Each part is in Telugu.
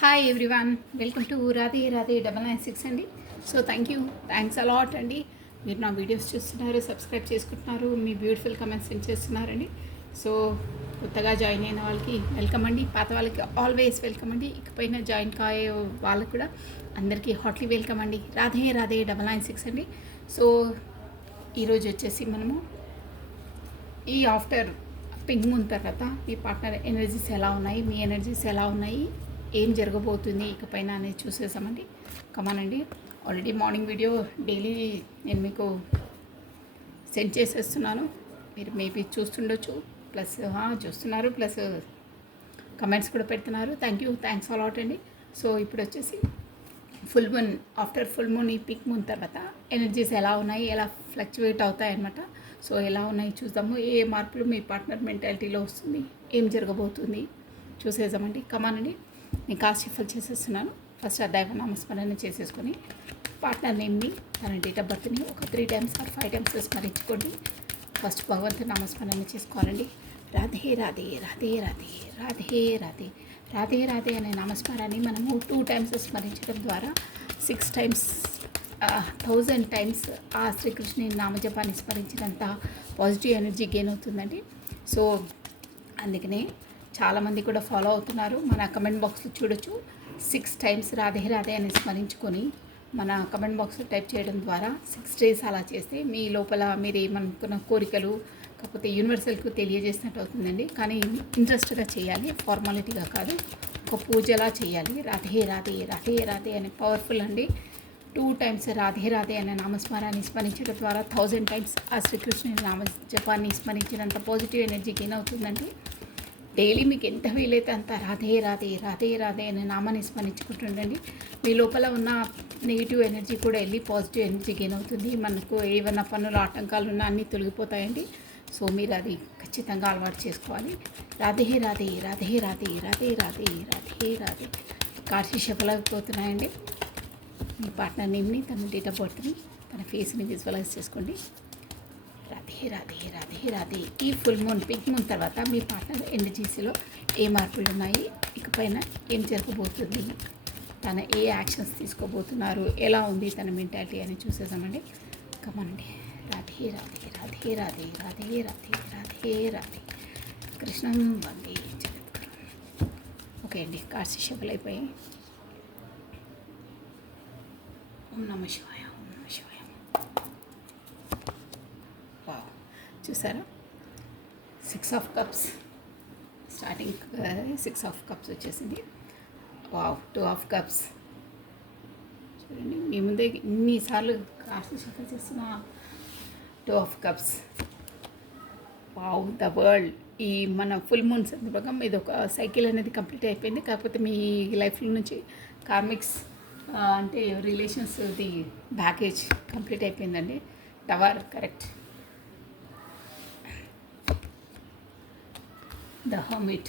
Hi everyone, welcome to Radhe Radhe 996 అండి. సో థ్యాంక్స్ అలాట్ అండి. మీరు నా వీడియోస్ చూస్తున్నారు, సబ్స్క్రైబ్ చేసుకుంటున్నారు, మీ బ్యూటిఫుల్ కమెంట్స్ సెండ్ చేస్తున్నారండి. సో కొత్తగా జాయిన్ అయిన వాళ్ళకి వెల్కమ్ అండి, పాత వాళ్ళకి ఆల్వేస్ వెల్కమ్ అండి. ఇకపైన జాయిన్ కాయే వాళ్ళకు కూడా అందరికీ హాట్లీ వెల్కమ్ అండి. రాధే రాధే 996 అండి. సో ఈరోజు వచ్చేసి మనము ఈ ఆఫ్టర్ పింక్ మూన్ తర్వాత మీ పార్ట్నర్ ఎనర్జీస్ ఎలా ఉన్నాయి, మీ ఎనర్జీస్ ఎలా ఉన్నాయి, ఏం జరగబోతుంది ఇకపైన అనేది చూసేసామండి. కమానండి. ఆల్రెడీ మార్నింగ్ వీడియో డైలీ నేను మీకు సెండ్ చేసేస్తున్నాను. మీరు మేబీ చూస్తుండొచ్చు, ప్లస్ చూస్తున్నారు, ప్లస్ కమెంట్స్ కూడా పెడుతున్నారు. థ్యాంక్స్ అలాట్ అండి. సో ఇప్పుడు వచ్చేసి full moon, after full moon ఈ పింక్ మూన్ తర్వాత ఎనర్జీస్ ఎలా ఉన్నాయి, ఎలా ఫ్లక్చువేట్ అవుతాయి అన్నమాట. సో ఎలా ఉన్నాయి చూద్దాము. ఏ మార్పులు మీ పార్ట్నర్ మెంటాలిటీలో వస్తుంది, ఏం జరగబోతుంది చూసేద్దామండి. కమానండి. నేను కాస్ట్ షిఫల్ చేసేస్తున్నాను. ఫస్ట్ దైవ నామస్మరణ చేసేసుకొని పార్ట్నర్ నేమ్ని, తన డేట్ ఆఫ్ బర్త్ని ఒక 3 times or 5 times స్మరించుకోండి. ఫస్ట్ భగవంతుని నామస్మరణ చేసుకోవాలండి. రాధే రాధే రాధే రాధే రాధే రాధే రాధే రాధే అనే నామస్మరాన్ని మనము 2 times స్మరించడం ద్వారా 6 times 1000 times ఆ శ్రీకృష్ణుని నామజపాన్ని స్మరించినంత పాజిటివ్ ఎనర్జీ గెయిన్ అవుతుందండి. సో అందుకనే చాలామంది కూడా ఫాలో అవుతున్నారు. మన కమెంట్ బాక్స్లో చూడొచ్చు. 6 times రాధే రాధే అని స్మరించుకొని మన కమెంట్ బాక్స్లో టైప్ చేయడం ద్వారా 6 days అలా చేస్తే మీ లోపల మీరు ఏమనుకున్న కోరికలు కాకపోతే యూనివర్సల్కు తెలియజేసినట్టు అవుతుందండి. కానీ ఇంట్రెస్ట్గా చేయాలి, ఫార్మాలిటీగా కాదు, ఒక పూజలా చేయాలి. రాధే రాధే రాధే రాధే అని పవర్ఫుల్ అండి. 2 times రాధే రాధే అనే నామస్మరాన్ని స్మరించడం ద్వారా 1000 times ఆ శ్రీకృష్ణుని నామ జపాన్ని స్మరించినంత పాజిటివ్ ఎనర్జీ గెయిన్ అవుతుందండి. డైలీ మీకు ఎంత వీలైతే అంత రాధే రాధే రాధే రాధే అనే నామాన్ని స్మరించుకుంటుండండి. మీ లోపల ఉన్న నెగిటివ్ ఎనర్జీ కూడా వెళ్ళి పాజిటివ్ ఎనర్జీ గెయిన్ అవుతుంది. మనకు ఏమైనా పనులు ఆటంకాలు ఉన్నా అన్నీ తొలగిపోతాయండి. సో మీరు అది ఖచ్చితంగా అలవాటు చేసుకోవాలి. రాధే రాధే రాధే రాధే రాధే రాధే రాధే రాధే. కార్షి సఫలమైపోతున్నాయండి. మీ పార్ట్నర్ నేమ్ని, తన డేట్ ఆఫ్ బర్త్ని, తన ఫేస్ని విజువలైజ్ చేసుకోండి. రాధే రాధే రాధే రాధే. ఈ ఫుల్ మూన్ పింక్ మూన్ తర్వాత మీ పార్ట్నర్ ఎనర్జీస్లో ఏ మార్పులు ఉన్నాయి, ఇకపైన ఏం జరగబోతుంది, తన ఏ యాక్షన్స్ తీసుకోబోతున్నారు, ఎలా ఉంది తన మెంటాలిటీ అని చూసేసామండి. కమండి. రాధే రాధే రాధే రాధే రాధే రాధే రాధే రాధే. కృష్ణం వందే జగద్గురు. ఓకే అండి, కార్డ్స్ షఫల్ అయిపోయి. ఓం నమ శివాయ, ఓం నమ శివాయ. చూసారా, 6 of cups starting 6 of cups వచ్చేసింది. 2 of cups చూడండి. మీ ముందే ఇన్నిసార్లు కార్డ్స్ షఫల్ చేస్తున్న 2 of cups. The world. ఈ మన ఫుల్ మూన్ సందర్భంగా ఇది ఒక సైకిల్ అనేది కంప్లీట్ అయిపోయింది. కాకపోతే మీ లైఫ్లో నుంచి కార్మిక్స్ అంటే రిలేషన్స్ ది బ్యాకేజ్ కంప్లీట్ అయిపోయిందండి. Tower correct. The hermit.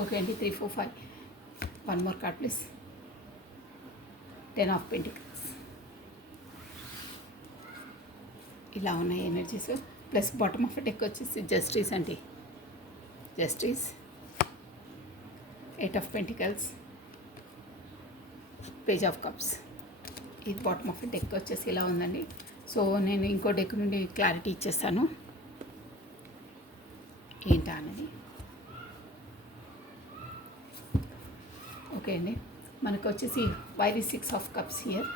Okay అండి. 3, 4, 5. 1 more card please. 10 of Pentacles. ఇలా ఉన్నాయి energies. Plus bottom of deck వచ్చేసి జస్టిస్ అండి. Justice, 8 of Pentacles, page of cups. ఇది బాటమ్ ఆఫ్ డెక్ వచ్చేసి ఇలా ఉందండి. సో నేను ఇంకో డెక్ నుండి క్లారిటీ ఇచ్చేస్తాను ఏంటా అనేది. ఓకే అండి, మనకు వచ్చేసి why the 6 of cups here.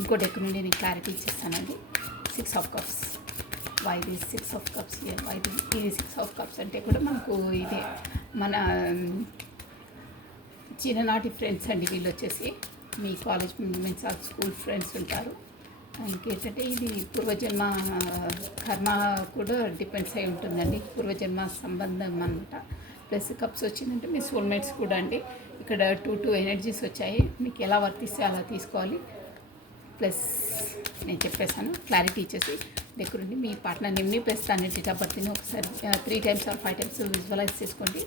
ఇంకో డెక్ నుండి నేను క్లారిటీ ఇచ్చేస్తానండి. 6 of cups. Why the 6 of cups here. ఇది 6 of cups అంటే కూడా మనకు ఇదే మన చిన్ననాటి ఫ్రెండ్స్ అండి. వీళ్ళు వచ్చేసి మీ కాలేజ్ మీన్స్ ఆ స్కూల్ ఫ్రెండ్స్ ఉంటారు. ఇంకేంటంటే ఇది పూర్వజన్మ కర్మ కూడా డిపెండ్స్ అయి ఉంటుందండి. పూర్వజన్మ సంబంధం అన్నమాట. ప్లస్ కప్స్ వచ్చిందంటే మీ సోల్మేట్స్ కూడా అండి. ఇక్కడ 2 ఎనర్జీస్ వచ్చాయి. మీకు ఎలా వర్తిస్తే అలా తీసుకోవాలి. ప్లస్ నేను చెప్పేసాను, క్లారిటీ ఇచ్చేసి దగ్గరుండి మీ పార్ట్నర్ నేమ్ని ప్లస్ తన డేట్ ఆఫ్ బర్త్ని ఒకసారి 3 times or 5 times విజువలైజ్ చేసుకోండి.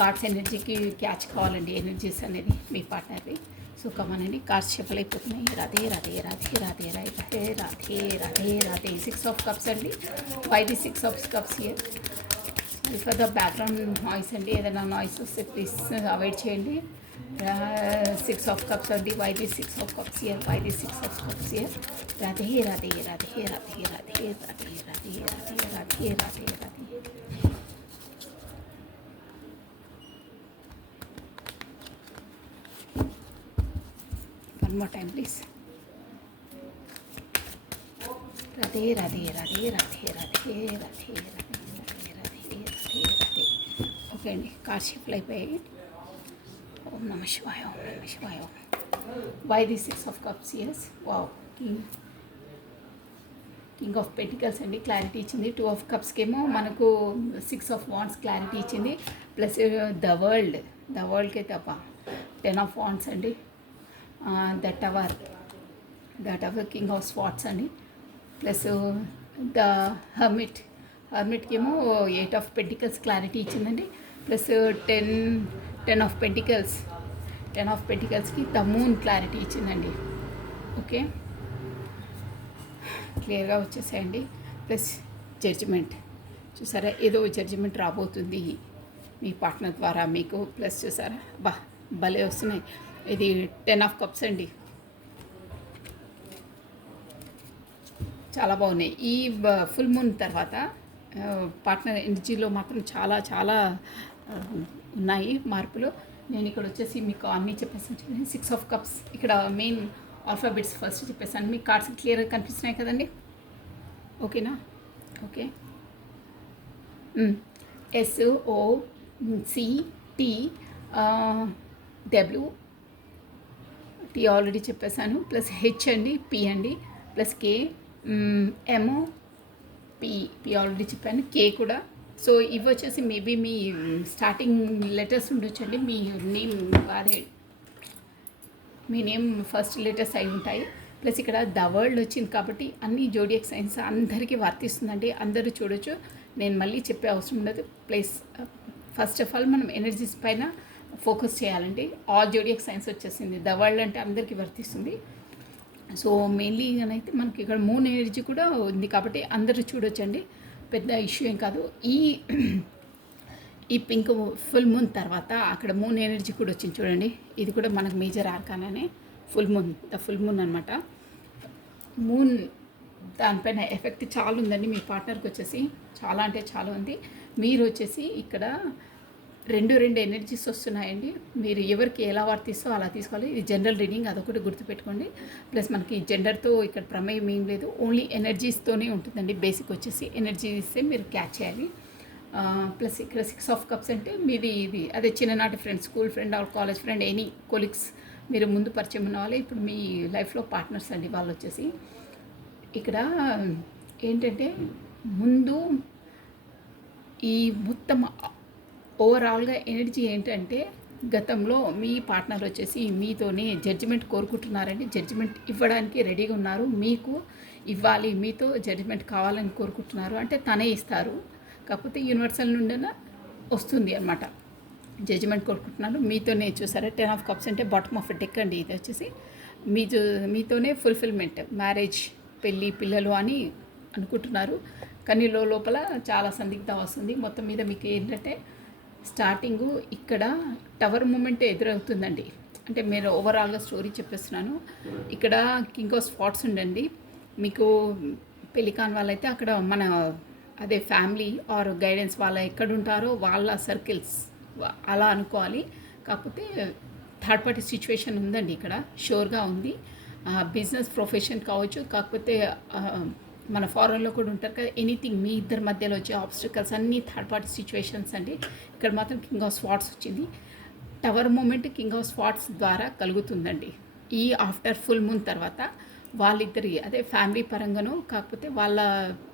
కార్డ్స్ ఎనర్జీకి క్యాచ్ కావాలండి, ఎనర్జీస్ అనేది మీ పార్ట్నర్ది. సో కమనండి, కార్డ్స్ షఫల్ అయిపోతున్నాయి. రాధే రాధే రాధే రాధే రాధే రాధే రాధే రాధే. 6 of cups అండి. Why the 6 of cups here. For the background noise అండి. ఏదైనా నాయిస్ వస్తే ప్లీజ్ అవాయిడ్ చేయండి. Six of Cups only. Why the Six of Cups here? Why the Six of Cups here? Radhe, Radhe, Radhe, Radhe, Radhe, Radhe, Radhe, Radhe, Radhe, Radhe, Radhe. One more time, please. Radhe, Radhe, Radhe, Radhe, Radhe, Radhe, Radhe, Radhe, Radhe, Radhe. Okay అండి, కార్డ్ షిఫ్ట్లు అయిపోయాయి. ఓం నమ శివాయ, ఓం నమ శివాయ. Why the six of cups? Yes, wow. King of pentacles అండి, క్లారిటీ ఇచ్చింది. టూ ఆఫ్ కప్స్కి ఏమో మనకు సిక్స్ ఆఫ్ వాండ్స్ క్లారిటీ ఇచ్చింది. ప్లస్ ద వరల్డ్కి తప్ప 10 ఆఫ్ వాండ్స్ అండి. The tower king of swords అండి. ప్లస్ ద హర్మిట్కి ఏమో 8 ఆఫ్ పెంటికల్స్ క్లారిటీ ఇచ్చిందండి. ప్లస్ టెన్ ఆఫ్ పెంటికల్స్కి ద మూన్ క్లారిటీ ఇచ్చిందండి. ఓకే, క్లియర్గా వచ్చేసాయండి. ప్లస్ జడ్జిమెంట్ చూసారా, ఏదో జడ్జిమెంట్ రాబోతుంది మీ పార్ట్నర్ ద్వారా మీకు. ప్లస్ చూసారా, భలే వస్తున్నాయి. ఇది 10 ఆఫ్ కప్స్ అండి, చాలా బాగున్నాయి. ఈ ఫుల్ మూన్ తర్వాత పార్ట్నర్ ఎనర్జీలో మాత్రం చాలా చాలా ఉన్నాయి మార్పులు. నేను ఇక్కడ వచ్చేసి మీకు అన్నీ చెప్పేసాను. 6 ఆఫ్ కప్స్ ఇక్కడ మెయిన్ ఆల్ఫాబెట్స్ ఫస్ట్ చెప్పేసాను. మీ కార్డ్స్ క్లియర్గా కనిపిస్తున్నాయి కదండి, ఓకేనా? Okay, SOCT W T already చెప్పేశాను. ప్లస్ H అండి, P అండి. Plus K M P already చెప్పాను. K కూడా. సో ఇవి వచ్చేసి మేబీ మీ స్టార్టింగ్ లెటర్స్ ఉండొచ్చండి. మీ నేమ్ ఫస్ట్ లెటర్స్ అయి ఉంటాయి. ప్లస్ ఇక్కడ ద వరల్డ్ వచ్చింది కాబట్టి అన్ని జోడియాక్ సైన్స్ అందరికీ వర్తిస్తుందండి, అందరూ చూడొచ్చు. నేను మళ్ళీ చెప్పే అవసరం ఉండదు. ప్లస్ ఫస్ట్ ఆఫ్ ఆల్ మనం ఎనర్జీస్ పైన ఫోకస్ చేయాలండి. ఆల్ జోడియాక్ సైన్స్ వచ్చేసింది. ద వరల్డ్ అంటే అందరికీ వర్తిస్తుంది. సో మెయిన్లీ అయితే మనకి ఇక్కడ మూన్ ఎనర్జీ కూడా ఉంది కాబట్టి అందరూ చూడొచ్చండి, పెద్ద ఇష్యూ ఏం కాదు. ఈ పింక్ ఫుల్ మూన్ తర్వాత అక్కడ మూన్ ఎనర్జీ కూడా వచ్చింది చూడండి. ఇది కూడా మనకు మేజర్ ఆర్కానానే ఫుల్ మూన్ అనమాట. మూన్ దానిపైన ఎఫెక్ట్ చాలా ఉందండి. మీ పార్ట్నర్కి వచ్చేసి చాలా అంటే చాలా ఉంది. మీరు వచ్చేసి ఇక్కడ రెండు ఎనర్జీస్ వస్తున్నాయండి. మీరు ఎవరికి ఎలా వర్తిస్తో అలా తీసుకోవాలి. ఇది జనరల్ రీడింగ్, అదొకటి గుర్తుపెట్టుకోండి. ప్లస్ మనకి జెండర్తో ఇక్కడ ప్రమేయం ఏం లేదు, ఓన్లీ ఎనర్జీస్తోనే ఉంటుందండి. బేసిక్ వచ్చేసి ఎనర్జీసే మీరు క్యాచ్ చేయాలి. ప్లస్ ఇక్కడ 6 ఆఫ్ కప్స్ అంటే మీది ఇది అదే చిన్ననాటి friends, school friend or college friend, any colleagues, మీరు ముందు పరిచయం ఉన్న వాళ్ళు ఇప్పుడు మీ లైఫ్లో పార్ట్నర్స్ అండి. వాళ్ళు వచ్చేసి ఇక్కడ ఏంటంటే ముందు ఈ మొత్తం ఓవరాల్గా ఎనర్జీ ఏంటంటే గతంలో మీ పార్ట్నర్ వచ్చేసి మీతోనే జడ్జిమెంట్ కోరుకుంటున్నారండి. జడ్జిమెంట్ ఇవ్వడానికి రెడీగా ఉన్నారు. మీకు ఇవ్వాలి, మీతో జడ్జిమెంట్ కావాలని కోరుకుంటున్నారు. అంటే తనే ఇస్తారు, కాకపోతే యూనివర్సల్ నుండి వస్తుంది అనమాట. జడ్జిమెంట్ కోరుకుంటున్నారు మీతోనే. చూసారా, 10 ఆఫ్ కప్స్ అంటే బాటమ్ ఆఫ్ డెక్ అండి. ఇది వచ్చేసి మీతోనే ఫుల్ఫిల్మెంట్, మ్యారేజ్, పెళ్ళి, పిల్లలు అని అనుకుంటున్నారు. కానీ లోపల చాలా సందిగ్ధం వస్తుంది. మొత్తం మీద మీకు ఏంటంటే స్టార్టింగు ఇక్కడ టవర్ మూమెంట్ ఎదురవుతుందండి. అంటే మీరు ఓవరాల్గా స్టోరీ చెప్పేస్తున్నాను. ఇక్కడ కింగ్ ఆఫ్ స్పాట్స్ ఉండండి. మీకు పెళ్లి కాని వాళ్ళైతే అక్కడ మన అదే ఫ్యామిలీ ఆర్ గైడెన్స్ వాళ్ళ ఎక్కడుంటారో వాళ్ళ సర్కిల్స్ అలా అనుకోవాలి. కాకపోతే థర్డ్ పార్టీ సిచ్యువేషన్ ఉందండి ఇక్కడ, షూర్గా ఉంది. బిజినెస్ ప్రొఫెషన్ కావచ్చు, కాకపోతే మన ఫారెన్లో కూడా ఉంటారు కదా, ఎనీథింగ్ మీ ఇద్దరి మధ్యలో వచ్చే ఆబ్స్టికల్స్ అన్నీ థర్డ్ పార్టీ సిచ్యువేషన్స్ అండి. ఇక్కడ మాత్రం కింగ్ ఆఫ్ స్వాట్స్ వచ్చింది. Tower moment king of swords ద్వారా కలుగుతుందండి. ఈ ఆఫ్టర్ ఫుల్ మూన్ తర్వాత వాళ్ళిద్దరి అదే ఫ్యామిలీ పరంగానో కాకపోతే వాళ్ళ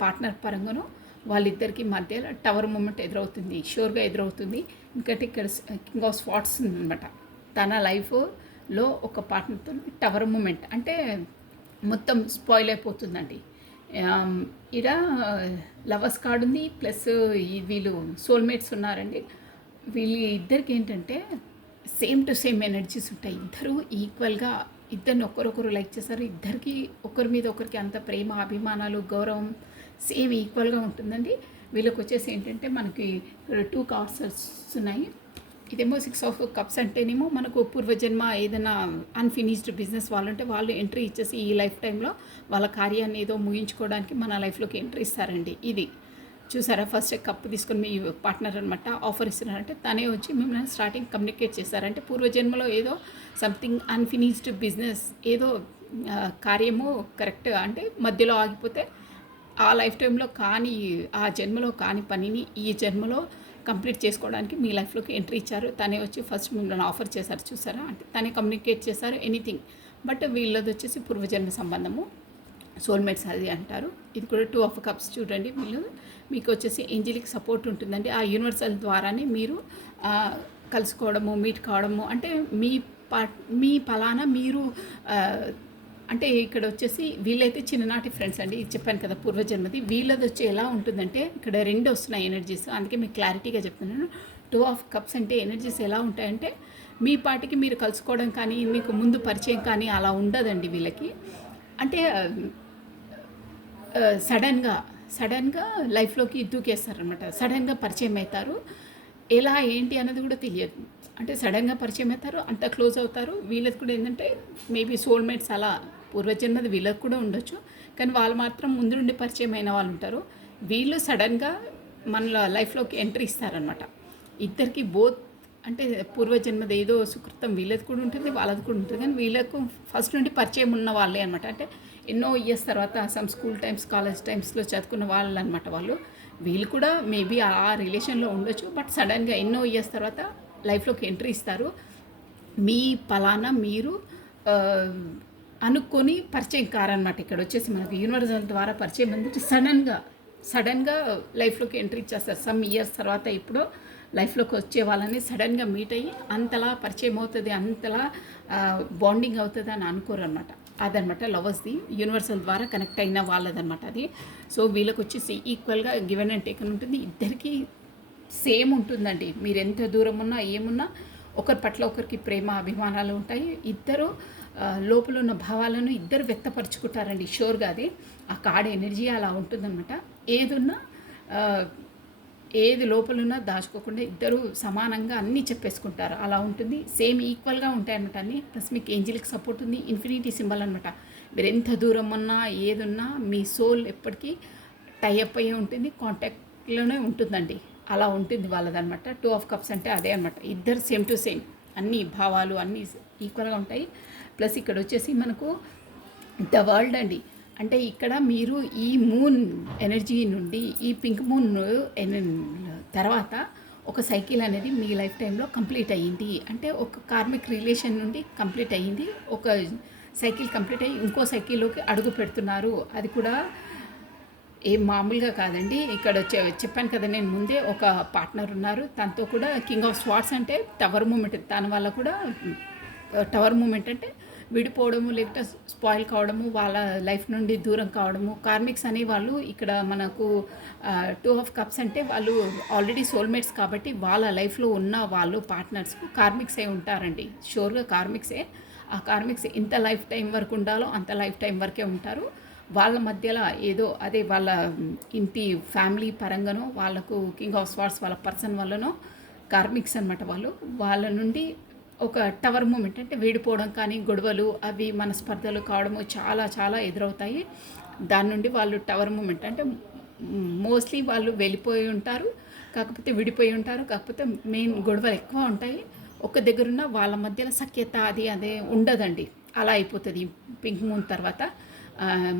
పార్ట్నర్ పరంగానో వాళ్ళిద్దరికి మధ్య టవర్ మూమెంట్ ఎదురవుతుంది, షూర్గా ఎదురవుతుంది. ఎందుకంటే ఇక్కడ కింగ్ ఆఫ్ స్వాట్స్ అనమాట. తన లైఫ్లో ఒక పార్ట్నర్తో టవర్ మూమెంట్ అంటే మొత్తం స్పాయిల్ అయిపోతుందండి. ఇక్కడ లవర్స్ కార్డు ఉంది, ప్లస్ వీళ్ళు సోల్మేట్స్ ఉన్నారండి. వీళ్ళు ఇద్దరికి ఏంటంటే సేమ్ టు సేమ్ ఎనర్జీస్ ఉంటాయి. ఇద్దరు ఈక్వల్గా ఇద్దరిని ఒకరొకరు లైక్ చేస్తారు. ఇద్దరికి ఒకరి మీద ఒకరికి అంత ప్రేమ, అభిమానాలు, గౌరవం సేమ్ ఈక్వల్గా ఉంటుందండి. వీళ్ళకి వచ్చేసి ఏంటంటే మనకి 2 కార్డ్స్ వస్తున్నాయి. ఇదేమో 6 ఆఫ్ కప్స్ అంటేనేమో మనకు పూర్వజన్మ ఏదైనా అన్‌ఫినిష్డ్ బిజినెస్ వాళ్ళుంటే వాళ్ళు ఎంట్రీ ఇచ్చేసి ఈ లైఫ్ టైమ్‌లో వాళ్ళ కార్యాన్ని ఏదో ముగించుకోవడానికి మన లైఫ్‌లోకి ఎంట్రీ ఇస్తారండి. ఇది చూసారా, ఫస్ట్ కప్ తీసుకొని మీ పార్ట్నర్ అనమాట ఆఫర్ ఇస్తున్నారంటే తనే వచ్చి మిమ్మల్ని స్టార్టింగ్ కమ్యూనికేట్ చేశారంటే పూర్వజన్మలో ఏదో సంథింగ్ అన్‌ఫినిష్డ్ బిజినెస్ ఏదో కార్యము కరెక్ట్ అంటే మధ్యలో ఆగిపోతే ఆ లైఫ్ టైంలో కానీ ఆ జన్మలో కాని పనిని ఈ జన్మలో కంప్లీట్ చేసుకోవడానికి మీ లైఫ్లోకి ఎంట్రీ ఇచ్చారు. తనే వచ్చి ఫస్ట్ మిమ్మల్ని ఆఫర్ చేశారు చూసారా, అంటే తనే కమ్యూనికేట్ చేశారు ఎనీథింగ్. బట్ వీళ్ళది వచ్చేసి పూర్వజన్మ సంబంధము, సోల్మేట్స్ అది అంటారు. ఇది కూడా 2 ఆఫ్ కప్స్ చూడండి. వీళ్ళు మీకు వచ్చేసి ఏంజలిక్ సపోర్ట్ ఉంటుందండి. ఆ యూనివర్సల్ ద్వారానే మీరు కలుసుకోవడము, మీట్ కావడము, అంటే మీ పలానా మీరు అంటే ఇక్కడ వచ్చేసి వీళ్ళైతే చిన్ననాటి ఫ్రెండ్స్ అండి. ఇది చెప్పాను కదా పూర్వజన్మది. వీళ్ళది వచ్చి ఎలా ఉంటుందంటే ఇక్కడ 2 వస్తున్నాయి ఎనర్జీస్, అందుకే మీకు క్లారిటీగా చెప్తున్నాను. 2 ఆఫ్ కప్స్ అంటే ఎనర్జీస్ ఎలా ఉంటాయంటే మీ పాటికి మీరు కలుసుకోవడం కానీ మీకు ముందు పరిచయం కానీ అలా ఉండదండి వీళ్ళకి. అంటే సడన్గా లైఫ్లోకి దూకేస్తారనమాట. సడన్గా పరిచయం అవుతారు. ఎలా ఏంటి అన్నది కూడా తెలియదు. అంటే సడన్గా పరిచయం అవుతారు, అంత క్లోజ్ అవుతారు. వీళ్ళది కూడా ఏంటంటే మేబీ సోల్మేట్స్ అలా పూర్వజన్మది వీళ్ళకి కూడా ఉండొచ్చు. కానీ వాళ్ళు మాత్రం ముందు నుండి పరిచయం అయిన వాళ్ళు ఉంటారు. వీళ్ళు సడన్గా మన లైఫ్లోకి ఎంట్రీ ఇస్తారనమాట. ఇద్దరికి బోత్ అంటే పూర్వజన్మది ఏదో సుకృతం వీళ్ళది కూడా ఉంటుంది, వాళ్ళది కూడా ఉంటుంది. కానీ వీళ్ళకు ఫస్ట్ నుండి పరిచయం ఉన్న వాళ్ళే అనమాట. అంటే ఎన్నో ఇయర్స్ తర్వాత సమ్ స్కూల్ టైమ్స్ కాలేజ్ టైమ్స్లో చదువుకున్న వాళ్ళు అనమాట వాళ్ళు. వీళ్ళు కూడా మేబీ ఆ రిలేషన్లో ఉండొచ్చు. బట్ సడన్గా ఎన్నో ఇయర్స్ తర్వాత లైఫ్లోకి ఎంట్రీ ఇస్తారు. మీ పలానా మీరు అనుకొని పరిచయం కారనమాట. ఇక్కడ వచ్చేసి మనకు యూనివర్సల్ ద్వారా పరిచయం అంటే సడన్గా లైఫ్లోకి ఎంట్రీ ఇచ్చేస్తారు. సమ్ ఇయర్స్ తర్వాత ఇప్పుడు లైఫ్లోకి వచ్చే వాళ్ళని సడన్గా మీట్ అయ్యి అంతలా పరిచయం అవుతుంది, అంతలా బాండింగ్ అవుతుంది అని అనుకోరనమాట. అదనమాట లవర్స్ది యూనివర్సల్ ద్వారా కనెక్ట్ అయిన వాళ్ళదనమాట అది. సో వీళ్ళకి వచ్చేసి ఈక్వల్గా గివెన్ అండ్ టేకన్ ఉంటుంది. ఇద్దరికీ సేమ్ ఉంటుందండి. మీరు ఎంత దూరం ఉన్నా ఏమున్నా ఒకరి పట్ల ఒకరికి ప్రేమ అభిమానాలు ఉంటాయి. ఇద్దరు లోపల ఉన్న భావాలను ఇద్దరు వ్యక్తపరుచుకుంటారండి షూర్గా. అది ఆ కార్డ్ ఎనర్జీ అలా ఉంటుందన్నమాట. ఏది లోపలున్నా దాచుకోకుండా ఇద్దరు సమానంగా అన్నీ చెప్పేసుకుంటారు. అలా ఉంటుంది. సేమ్ ఈక్వల్గా ఉంటాయన్నమాట అన్నీ. ప్లస్ మీకు ఏంజలిక్ సపోర్ట్ ఉంది, ఇన్ఫినిటీ సింబల్ అనమాట. మీరు ఎంత దూరం ఉన్నా ఏదున్నా మీ సోల్ ఎప్పటికీ టైఅప్ అయ్యే ఉంటుంది, కాంటాక్ట్లోనే ఉంటుందండి. అలా ఉంటుంది వాళ్ళదనమాట. 2 ఆఫ్ కప్స్ అంటే అదే అనమాట. ఇద్దరు సేమ్ టు సేమ్ అన్ని భావాలు అన్నీ ఈక్వల్గా ఉంటాయి. ప్లస్ ఇక్కడ వచ్చేసి మనకు ద వరల్డ్ అండి. అంటే ఇక్కడ మీరు ఈ మూన్ ఎనర్జీ నుండి ఈ పింక్ మూన్ తర్వాత ఒక సైకిల్ అనేది మీ లైఫ్ టైంలో కంప్లీట్ అయ్యింది. అంటే ఒక కార్మిక్ రిలేషన్ నుండి కంప్లీట్ అయ్యింది. ఒక సైకిల్ కంప్లీట్ అయ్యి ఇంకో సైకిల్లోకి అడుగు పెడుతున్నారు. అది కూడా ఏం మామూలుగా కాదండి. ఇక్కడ చెప్పాను కదా నేను ముందే, ఒక పార్ట్నర్ ఉన్నారు. తనతో కూడా కింగ్ ఆఫ్ స్వార్డ్స్ అంటే టవర్ మూమెంట్. దాని వల్ల కూడా టవర్ మూమెంట్ అంటే విడిపోవడము, లేకపోతే స్పాయిల్ కావడము, వాళ్ళ లైఫ్ నుండి దూరం కావడము. కార్మిక్స్ అనే వాళ్ళు ఇక్కడ మనకు 2 ఆఫ్ కప్స్ అంటే వాళ్ళు ఆల్రెడీ సోల్మేట్స్ కాబట్టి వాళ్ళ లైఫ్లో ఉన్న వాళ్ళు పార్ట్నర్స్కు కార్మిక్స్ అయి ఉంటారండి. షూర్గా కార్మిక్సే. ఆ కార్మిక్స్ ఎంత లైఫ్ టైం వరకు ఉండాలో అంత లైఫ్ టైం వరకే ఉంటారు. వాళ్ళ మధ్యలో ఏదో అదే వాళ్ళ ఇంటి ఫ్యామిలీ పరంగానో వాళ్ళకు కింగ్ ఆఫ్ స్వార్డ్స్ వాళ్ళ పర్సన్ వల్లనో కార్మిక్స్ అనమాట. వాళ్ళ నుండి ఒక టవర్ మూమెంట్ అంటే విడిపోవడం కానీ గొడవలు అవి మనస్పర్ధలు కావడము చాలా చాలా ఎదురవుతాయి. దాని నుండి వాళ్ళు టవర్ మూమెంట్ అంటే మోస్ట్లీ వాళ్ళు వెళ్ళిపోయి ఉంటారు, కాకపోతే విడిపోయి ఉంటారు, కాకపోతే మెయిన్ గొడవలు ఎక్కువ ఉంటాయి. ఒక దగ్గరున్న వాళ్ళ మధ్యలో సఖ్యత అదే ఉండదండి. అలా అయిపోతుంది పింక్ మూన్ తర్వాత.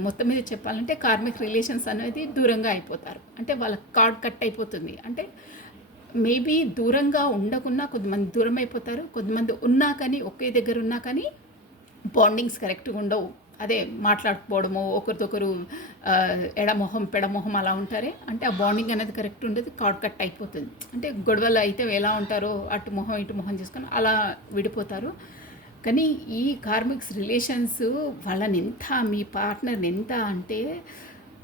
మొత్తం మీద చెప్పాలంటే కార్మిక్ రిలేషన్స్ అనేది దూరంగా అయిపోతారు. అంటే వాళ్ళ కార్డ్ కట్ అయిపోతుంది. అంటే మేబీ దూరంగా ఉండకున్నా కొంతమంది దూరం అయిపోతారు, కొంతమంది ఉన్నా కానీ ఒకే దగ్గర ఉన్నా కానీ బాండింగ్స్ కరెక్ట్గా ఉండవు. అదే మాట్లాడుకోవడము, ఒకరికొకరు ఎడమొహం పెడమొహం అలా ఉంటారే. అంటే ఆ బాండింగ్ అనేది కరెక్ట్ ఉండదు, కార్డ్ కట్ అయిపోతుంది. అంటే గొడవలు అయితే ఎలా ఉంటారో అటు మొహం ఇటు మొహం చేసుకొని అలా విడిపోతారు. కానీ ఈ కార్మిక్స్ రిలేషన్స్ వాళ్ళని ఎంత, మీ పార్ట్నర్ని ఎంత అంటే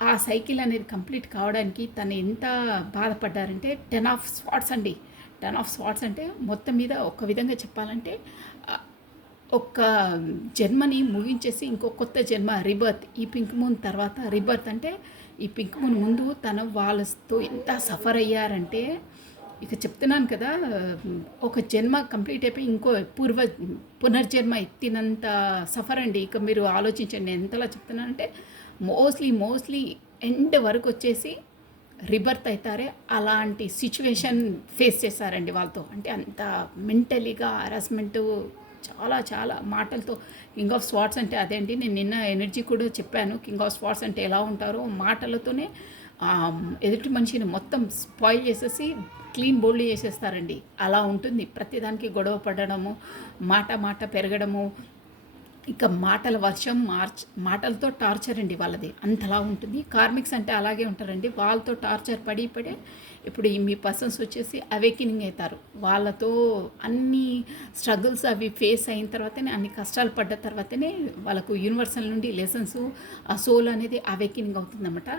ఆ సైకిల్ అనేది కంప్లీట్ కావడానికి తను ఎంత బాధపడ్డారంటే 10 ఆఫ్ స్వార్డ్స్ అండి. 10 ఆఫ్ స్వార్డ్స్ అంటే మొత్తం మీద ఒక విధంగా చెప్పాలంటే ఒక జన్మని ముగించేసి ఇంకో కొత్త జన్మ రిబర్త్. ఈ పింక్ మూన్ తర్వాత రిబర్త్. అంటే ఈ పింక్ మూన్ ముందు తను వాళ్ళతో ఎంత సఫర్ అయ్యారంటే ఇక చెప్తున్నాను కదా, ఒక జన్మ కంప్లీట్ అయిపోయి ఇంకో పునర్జన్మ ఎత్తినంత సఫర్ అండి. ఇక మీరు ఆలోచించండి ఎంతలా చెప్తున్నానంటే, మోస్ట్లీ ఎండ్ వరకు వచ్చేసి రిబర్త్ అవుతారే అలాంటి సిచ్యువేషన్ ఫేస్ చేశారండి వాళ్ళతో. అంటే అంత మెంటలీగా హరాస్మెంటు, చాలా చాలా మాటలతో. కింగ్ ఆఫ్ స్వార్డ్స్ అంటే అదే అండి. నేను నిన్న ఎనర్జీ కూడా చెప్పాను. కింగ్ ఆఫ్ స్వార్డ్స్ అంటే ఎలా ఉంటారో, మాటలతోనే ఎదుటి మనిషిని మొత్తం స్పాయిల్ చేసేసి క్లీన్ బోల్డ్ చేసేస్తారండి. అలా ఉంటుంది. ప్రతిదానికి గొడవ పడడము, మాట పెరగడము, ఇక మాటల వర్షం, మాటలతో టార్చర్ అండి వాళ్ళది. అంతలా ఉంటుంది. కార్మిక్స్ అంటే అలాగే ఉంటారండి. వాళ్ళతో టార్చర్ పడి ఇప్పుడు మీ పర్సన్స్ వచ్చేసి అవేకినింగ్ అవుతారు. వాళ్ళతో అన్ని స్ట్రగుల్స్ అవి ఫేస్ అయిన తర్వాతనే, అన్ని కష్టాలు పడ్డ తర్వాతనే వాళ్ళకు యూనివర్సల్ నుండి లెసన్స్, ఆ సోల్ అనేది అవేకినింగ్ అవుతుందన్నమాట.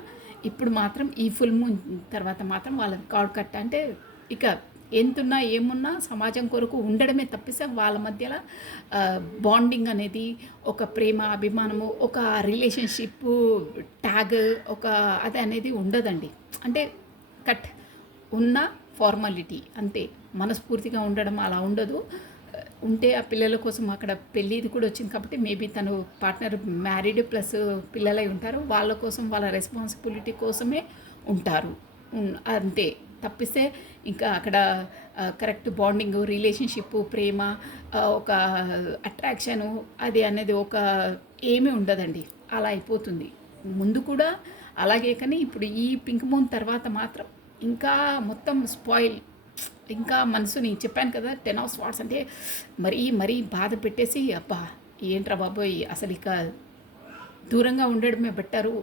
ఇప్పుడు మాత్రం ఈ ఫుల్ మూన్ తర్వాత మాత్రం వాళ్ళకి కార్డ్ కట్ అంటే ఇక ఎంతున్నా ఏమున్నా సమాజం కొరకు ఉండడమే తప్పిస్తే వాళ్ళ మధ్యలో బాండింగ్ అనేది, ఒక ప్రేమ, అభిమానము, ఒక రిలేషన్షిప్ ట్యాగ్, ఒక అది అనేది ఉండదండి. అంటే కట్ ఉన్న ఫార్మాలిటీ అంతే. మనస్ఫూర్తిగా ఉండడం అలా ఉండదు. ఉంటే ఆ పిల్లల కోసం అక్కడ పెళ్ళిది కూడా వచ్చింది కాబట్టి మేబీ తను పార్ట్నర్ మ్యారీడ్ ప్లస్ పిల్లలై ఉంటారు. వాళ్ళ కోసం, వాళ్ళ రెస్పాన్సిబిలిటీ కోసమే ఉంటారు అంతే. తప్పిస్తే ఇంకా అక్కడ కరెక్ట్ బాండింగ్, రిలేషన్షిప్, ప్రేమ, ఒక అట్రాక్షను అది అనేది ఒక ఏమీ ఉండదండి. అలా అయిపోతుంది. ముందు కూడా అలాగే, కానీ ఇప్పుడు ఈ పింక్ మూన్ తర్వాత మాత్రం ఇంకా మొత్తం స్పాయిల్. ఇంకా మనసుని చెప్పాను కదా, 10 ఆఫ్ స్వార్డ్స్ అంటే మరీ బాధ పెట్టేసి, అబ్బా ఏంట్రా బాబోయ్ అసలు ఇక దూరంగా ఉండడమే బెటరు.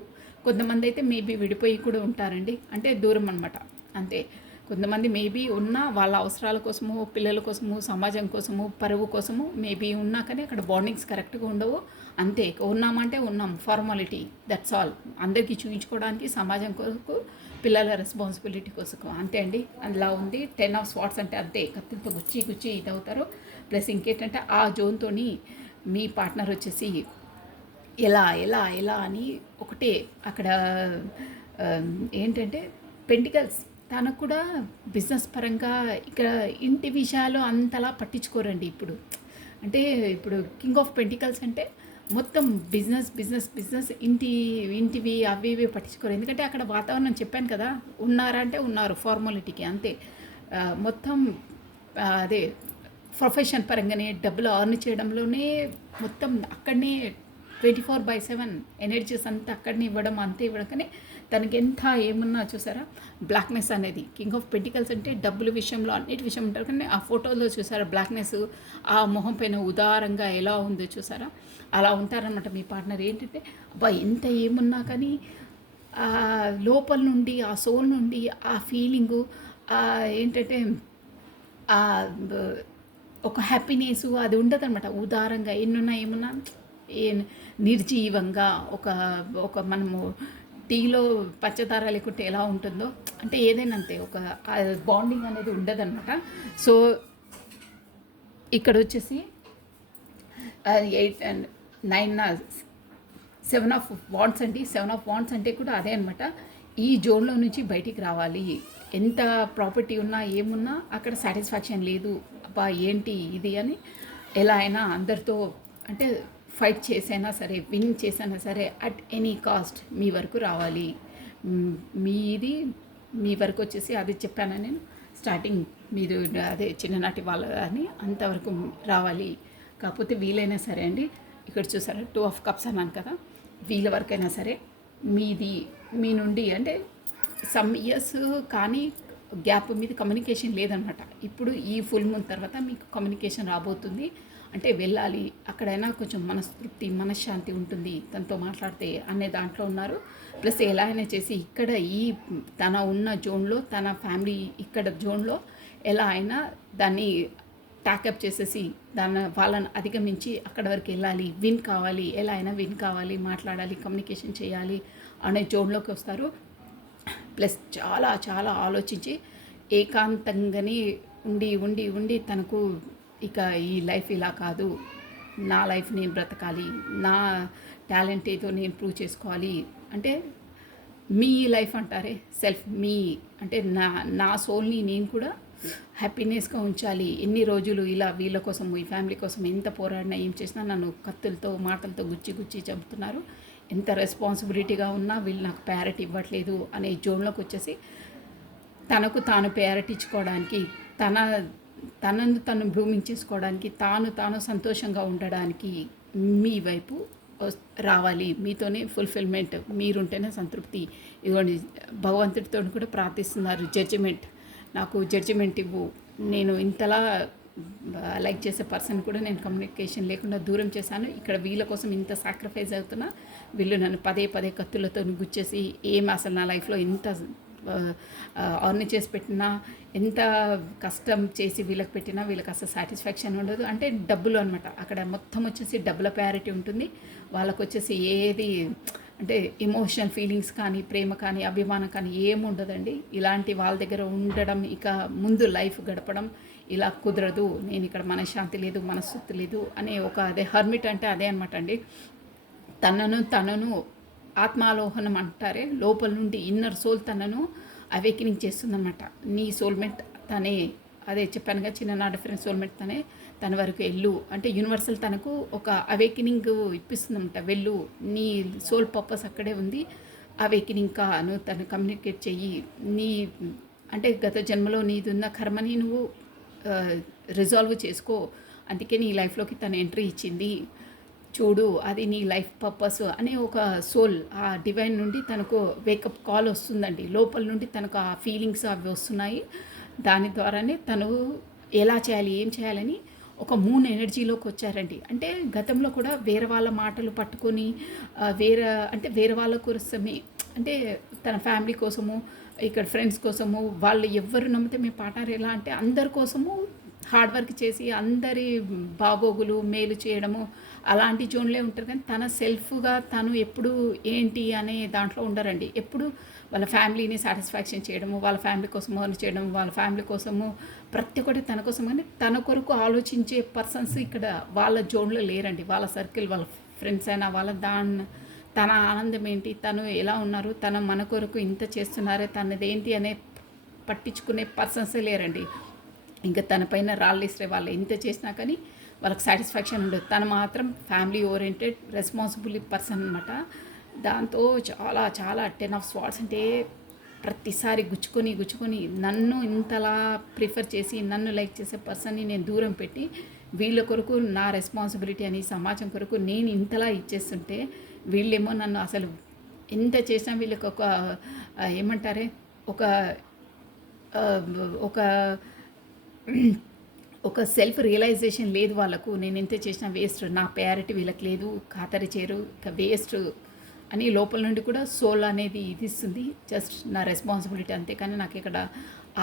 కొంతమంది అయితే మేబీ విడిపోయి కూడా ఉంటారండి. అంటే దూరం అనమాట అంతే. కొంతమంది మేబీ ఉన్నా వాళ్ళ అవసరాల కోసము, పిల్లల కోసము, సమాజం కోసము, పరువు కోసము మేబీ ఉన్నా కానీ అక్కడ బాండింగ్స్ కరెక్ట్గా ఉండవు అంతే. ఉన్నామంటే ఉన్నాం, ఫార్మాలిటీ, దట్స్ ఆల్. అందరికీ చూపించుకోవడానికి, సమాజం కొరకు, పిల్లల రెస్పాన్సిబిలిటీ కోసం అంతే అండి. అందులో ఉంది 10 ఆఫ్ స్వార్డ్స్ అంటే అంతే. కత్తులతో గుచ్చి ఇది అవుతారు. ప్లస్ ఇంకేంటంటే ఆ జోన్తోని మీ పార్ట్నర్ వచ్చేసి ఎలా అని ఒకటే అక్కడ ఏంటంటే పెంటికల్స్. తనకు కూడా బిజినెస్ పరంగా ఇక్కడ ఇంటి విషయాలు అంతలా పట్టించుకోరండి ఇప్పుడు. అంటే ఇప్పుడు కింగ్ ఆఫ్ పెంటికల్స్ అంటే మొత్తం బిజినెస్, ఇంటివి అవి ఇవి పట్టించుకోరు. ఎందుకంటే అక్కడ వాతావరణం చెప్పాను కదా, ఉన్నారా అంటే ఉన్నారు ఫార్మాలిటీకి అంతే. మొత్తం అదే ప్రొఫెషన్ పరంగానే డబ్బులు అర్న్ చేయడంలోనే మొత్తం అక్కడనే 24/7 ఎనర్జీస్ అంతా అక్కడనే ఇవ్వడం, అంతే ఇవ్వడం. కానీ తనకి ఎంత ఏమున్నా చూసారా, బ్లాక్నెస్ అనేది. కింగ్ ఆఫ్ పెంటికల్స్ అంటే డబ్బుల విషయంలో అన్నిటి విషయం ఉంటారు. కానీ ఆ ఫోటోలో చూసారా బ్లాక్నెస్, ఆ మొహం పైన ఉదారంగా ఎలా ఉందో చూసారా, అలా ఉంటారనమాట మీ పార్ట్నర్. ఏంటంటే అబ్బా ఎంత ఏమున్నా కానీ లోపల నుండి, ఆ సోల్ నుండి ఆ ఫీలింగు, ఏంటంటే ఒక హ్యాపీనెస్ అది ఉండదన్నమాట. ఉదారంగా ఎన్నున్నా ఏమున్నా నిర్జీవంగా, ఒక మనము టీలో పంచదార లేకుంటే ఎలా ఉంటుందో అంటే ఏదైనా అంతే, ఒక బాండింగ్ అనేది ఉండదన్నమాట. సో ఇక్కడ వచ్చేసి 8 and 9 7 ఆఫ్ వాండ్స్ అండి. 7 ఆఫ్ వాండ్స్ అంటే కూడా అదే అనమాట. ఈ జోన్లో నుంచి బయటికి రావాలి. ఎంత ప్రాపర్టీ ఉన్నా ఏమున్నా అక్కడ సాటిస్ఫాక్షన్ లేదు. అబ్బా ఏంటి ఇది అని ఎలా అయినా అందరితో అంటే ఫైట్ చేసైనా సరే, విన్ చేసైనా సరే, అట్ ఎనీ కాస్ట్ మీ వరకు రావాలి. మీది మీ వరకు వచ్చేసి అది చెప్పాను నేను స్టార్టింగ్. మీరు అదే చిన్ననాటి వాళ్ళ అని అంతవరకు రావాలి. కాకపోతే వీలైనా సరే అండి, ఇక్కడ చూసారా 2 ఆఫ్ కప్స్ అన్నాను కదా, వీళ్ళ వరకైనా సరే మీ నుండి అంటే సమ్ ఇయర్స్ కానీ గ్యాప్ మీద కమ్యూనికేషన్ లేదనమాట. ఇప్పుడు ఈ ఫుల్ మూన్ తర్వాత మీకు కమ్యూనికేషన్ రాబోతుంది. అంటే వెళ్ళాలి, అక్కడైనా కొంచెం మనస్తృప్తి, మనశ్శాంతి ఉంటుంది తనతో మాట్లాడితే అనే దాంట్లో ఉన్నారు. ప్లస్ ఎలా అయినా చేసి ఇక్కడ ఈ తన ఉన్న జోన్లో, తన ఫ్యామిలీ ఇక్కడ జోన్లో ఎలా అయినా దాన్ని ట్యాకప్ చేసేసి వాళ్ళని అధిగమించి అక్కడ వరకు వెళ్ళాలి, విన్ కావాలి, ఎలా అయినా విన్ కావాలి, మాట్లాడాలి, కమ్యూనికేషన్ చేయాలి అనే జోన్లోకి వస్తారు. ప్లస్ చాలా చాలా ఆలోచించి ఏకాంతంగానే ఉండి తనకు ఇక ఈ లైఫ్ ఇలా కాదు, నా లైఫ్ నేను బ్రతకాలి, నా టాలెంట్ ఏదో నేను ప్రూవ్ చేసుకోవాలి. అంటే మీ లైఫ్ అంటారే సెల్ఫ్, మీ అంటే నా సోల్ని నేను కూడా హ్యాపీనెస్గా ఉంచాలి. ఎన్ని రోజులు ఇలా వీళ్ళ కోసం ఈ ఫ్యామిలీ కోసం ఎంత పోరాడినా ఏం చేసినా నన్ను కత్తులతో మాటలతో గుచ్చి గుచ్చి చంపుతున్నారు. ఎంత రెస్పాన్సిబిలిటీగా ఉన్నా వీళ్ళు నాకు ప్రయారిటీ ఇవ్వట్లేదు అనే జోన్లోకి వచ్చేసి తనకు తాను ప్రయారిటీ ఇచ్చుకోవడానికి, తనను తను గ్రూమింగ్ చేసుకోవడానికి, తాను సంతోషంగా ఉండడానికి మీ వైపు రావాలి. మీతోనే ఫుల్ఫిల్మెంట్, మీరుంటేనే సంతృప్తి. ఇదిగోండి భగవంతుడితో కూడా ప్రార్థిస్తున్నారు. జడ్జిమెంట్, నాకు జడ్జిమెంట్ ఇవ్వు. నేను ఇంతలా లైక్ చేసే పర్సన్ కూడా నేను కమ్యూనికేషన్ లేకుండా దూరం చేశాను. ఇక్కడ వీళ్ళ కోసం ఇంత సాక్రిఫైస్ అవుతున్నా వీళ్ళు నన్ను పదే పదే కత్తులతో గుచ్చేసి అసలు నా లైఫ్లో ఎంత అర్న్ చేసి పెట్టినా, ఎంత కష్టం చేసి వీళ్ళకి పెట్టినా వీళ్ళకి అసలు సాటిస్ఫాక్షన్ ఉండదు. అంటే డబ్బులు అనమాట. అక్కడ మొత్తం వచ్చేసి డబ్బుల ప్రయారిటీ ఉంటుంది. వాళ్ళకు వచ్చేసి ఏది అంటే ఎమోషనల్ ఫీలింగ్స్ కానీ, ప్రేమ కానీ, అభిమానం కానీ ఏముండదండి. ఇలాంటి వాళ్ళ దగ్గర ఉండడం, ఇక ముందు లైఫ్ గడపడం ఇలా కుదరదు. నేను ఇక్కడ మనశ్శాంతి లేదు, మనస్తృప్తి లేదు అనే అదే హర్మిట్ అంటే అదే అనమాట అండి. తనను ఆత్మాలోహనం అంటారే, లోపల నుండి ఇన్నర్ సోల్ తనను అవేకినింగ్ చేస్తుందన్నమాట. నీ సోల్మేట్ తనే, అదే చెప్పానుగా చిన్ననాటి ఫ్రెండ్ సోల్మేట్ తనే, తన వరకు వెళ్ళు అంటే యూనివర్సల్ తనకు ఒక అవేకినింగ్ ఇప్పిస్తుందన్నమాట. వెళ్ళు, నీ సోల్ పర్పస్ అక్కడే ఉంది, అవేకినింగ్ నువ్వు తను కమ్యూనికేట్ చెయ్యి. నీ అంటే గత జన్మలో నీది ఉన్న కర్మని నువ్వు రిజాల్వ్ చేసుకో. అందుకే నీ లైఫ్లోకి తను ఎంట్రీ ఇచ్చింది చూడు, అది నీ లైఫ్ పర్పస్ అనే ఒక సోల్ ఆ డివైన్ నుండి తనకు వేకప్ కాల్ వస్తుందండి. లోపల నుండి తనకు ఆ ఫీలింగ్స్ అవి వస్తున్నాయి. దాని ద్వారానే తను ఎలా చేయాలి, ఏం చేయాలని ఒక మూన్ ఎనర్జీలోకి వచ్చారండి. అంటే గతంలో కూడా వేరే వాళ్ళ మాటలు పట్టుకొని వేరే వాళ్ళ కోసమే, అంటే తన ఫ్యామిలీ కోసము, ఇక్కడ ఫ్రెండ్స్ కోసము, వాళ్ళు ఎవరు నమ్మితే మీ పార్ట్నర్ ఎలా అంటే అందరి కోసము హార్డ్ వర్క్ చేసి అందరి బాగోగులు మేలు చేయడము అలాంటి జోన్లే ఉంటారు. కానీ తన సెల్ఫ్గా తను ఎప్పుడు ఏంటి అనే దాంట్లో ఉండరండి. ఎప్పుడు వాళ్ళ ఫ్యామిలీని సాటిస్ఫాక్షన్ చేయడము, వాళ్ళ ఫ్యామిలీ కోసము అని చేయడం, వాళ్ళ ఫ్యామిలీ కోసము ప్రతి ఒక్కటి తన కోసం. కానీ తన కొరకు ఆలోచించే పర్సన్స్ ఇక్కడ వాళ్ళ జోన్లో లేరండి. వాళ్ళ సర్కిల్, వాళ్ళ ఫ్రెండ్స్ అయినా వాళ్ళ తన ఆనందం ఏంటి, తను ఎలా ఉన్నారు, మన కొరకు ఇంత చేస్తున్నారే, తనదేంటి అనే పట్టించుకునే పర్సన్సే లేరండి. ఇంకా తన పైన రాళ్ళు ఇస్తే వాళ్ళు ఎంత చేసినా కానీ వాళ్ళకి సాటిస్ఫాక్షన్ ఉండదు. తను మాత్రం ఫ్యామిలీ ఓరియంటెడ్ రెస్పాన్సిబుల్ పర్సన్ అనమాట. దాంతో చాలా చాలా 10 ఆఫ్ స్వార్డ్స్ అంటే ప్రతిసారి గుచ్చుకొని నన్ను ఇంతలా ప్రిఫర్ చేసి నన్ను లైక్ చేసే పర్సన్ని నేను దూరం పెట్టి వీళ్ళ కొరకు నా రెస్పాన్సిబిలిటీ అని సమాజం కొరకు నేను ఇంతలా ఇచ్చేస్తుంటే వీళ్ళేమో నన్ను అసలు ఎంత చేసినా వీళ్ళకి ఏమంటారే ఒక సెల్ఫ్ రియలైజేషన్ లేదు వాళ్ళకు. నేను ఎంత చేసినా వేస్ట్, నా ప్రయారిటీ వీళ్ళకి లేదు, ఖాతరి చేరు, ఇక వేస్ట్ అని లోపల నుండి కూడా సోల్ అనేది ఇది ఇస్తుంది. జస్ట్ నా రెస్పాన్సిబిలిటీ అంతే, కానీ నాకు ఇక్కడ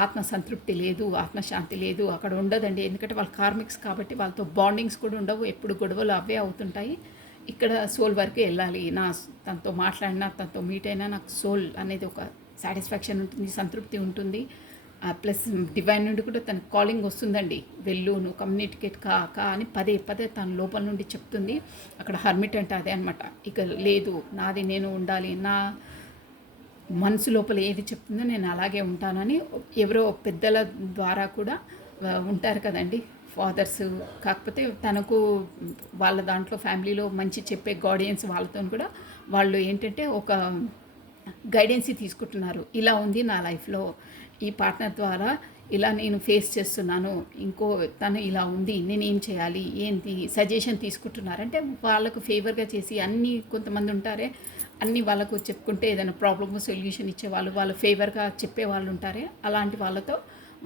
ఆత్మ సంతృప్తి లేదు, ఆత్మశాంతి లేదు, అక్కడ ఉండదండి. ఎందుకంటే వాళ్ళు కార్మిక్స్ కాబట్టి వాళ్ళతో బాండింగ్స్ కూడా ఉండవు, ఎప్పుడు గొడవలు అవే అవుతుంటాయి. ఇక్కడ సోల్ వరకు వెళ్ళాలి. తనతో మాట్లాడినా, తనతో మీట్ అయినా నాకు సోల్ అనేది ఒక సాటిస్ఫాక్షన్ ఉంటుంది, సంతృప్తి ఉంటుంది. ప్లస్ డివైన్ నుండి కూడా తన కాలింగ్ వస్తుందండి. వెళ్ళు, నువ్వు కమ్యూనికేట్ కా అని పదే తన లోపల నుండి చెప్తుంది. అక్కడ హర్మిట్ అంటే అదే అనమాట. ఇక లేదు, నాది నేను ఉండాలి, నా మనసు లోపల ఏది చెప్తుందో నేను అలాగే ఉంటానని ఎవరో పెద్దల ద్వారా కూడా ఉంటారు కదండి, ఫాదర్స్. కాకపోతే తనకు వాళ్ళ దాంట్లో ఫ్యామిలీలో మంచి చెప్పే గార్డియన్స్ వాళ్ళతో కూడా వాళ్ళు ఏంటంటే ఒక గైడెన్స్ తీసుకుంటున్నారు. ఇలా ఉంది నా లైఫ్లో, ఈ పార్ట్నర్ ద్వారా ఇలా నేను ఫేస్ చేస్తున్నాను, ఇంకో తను ఇలా ఉంది, నేనేం చేయాలి, ఏంటి సజెషన్ తీసుకుంటున్నారు. అంటే వాళ్ళకు ఫేవర్గా చేసి కొంతమంది ఉంటారే, అన్నీ వాళ్ళకు చెప్పుకుంటే ఏదైనా ప్రాబ్లమ్ సొల్యూషన్ ఇచ్చేవాళ్ళు, వాళ్ళు ఫేవర్గా చెప్పేవాళ్ళు ఉంటారే, అలాంటి వాళ్ళతో,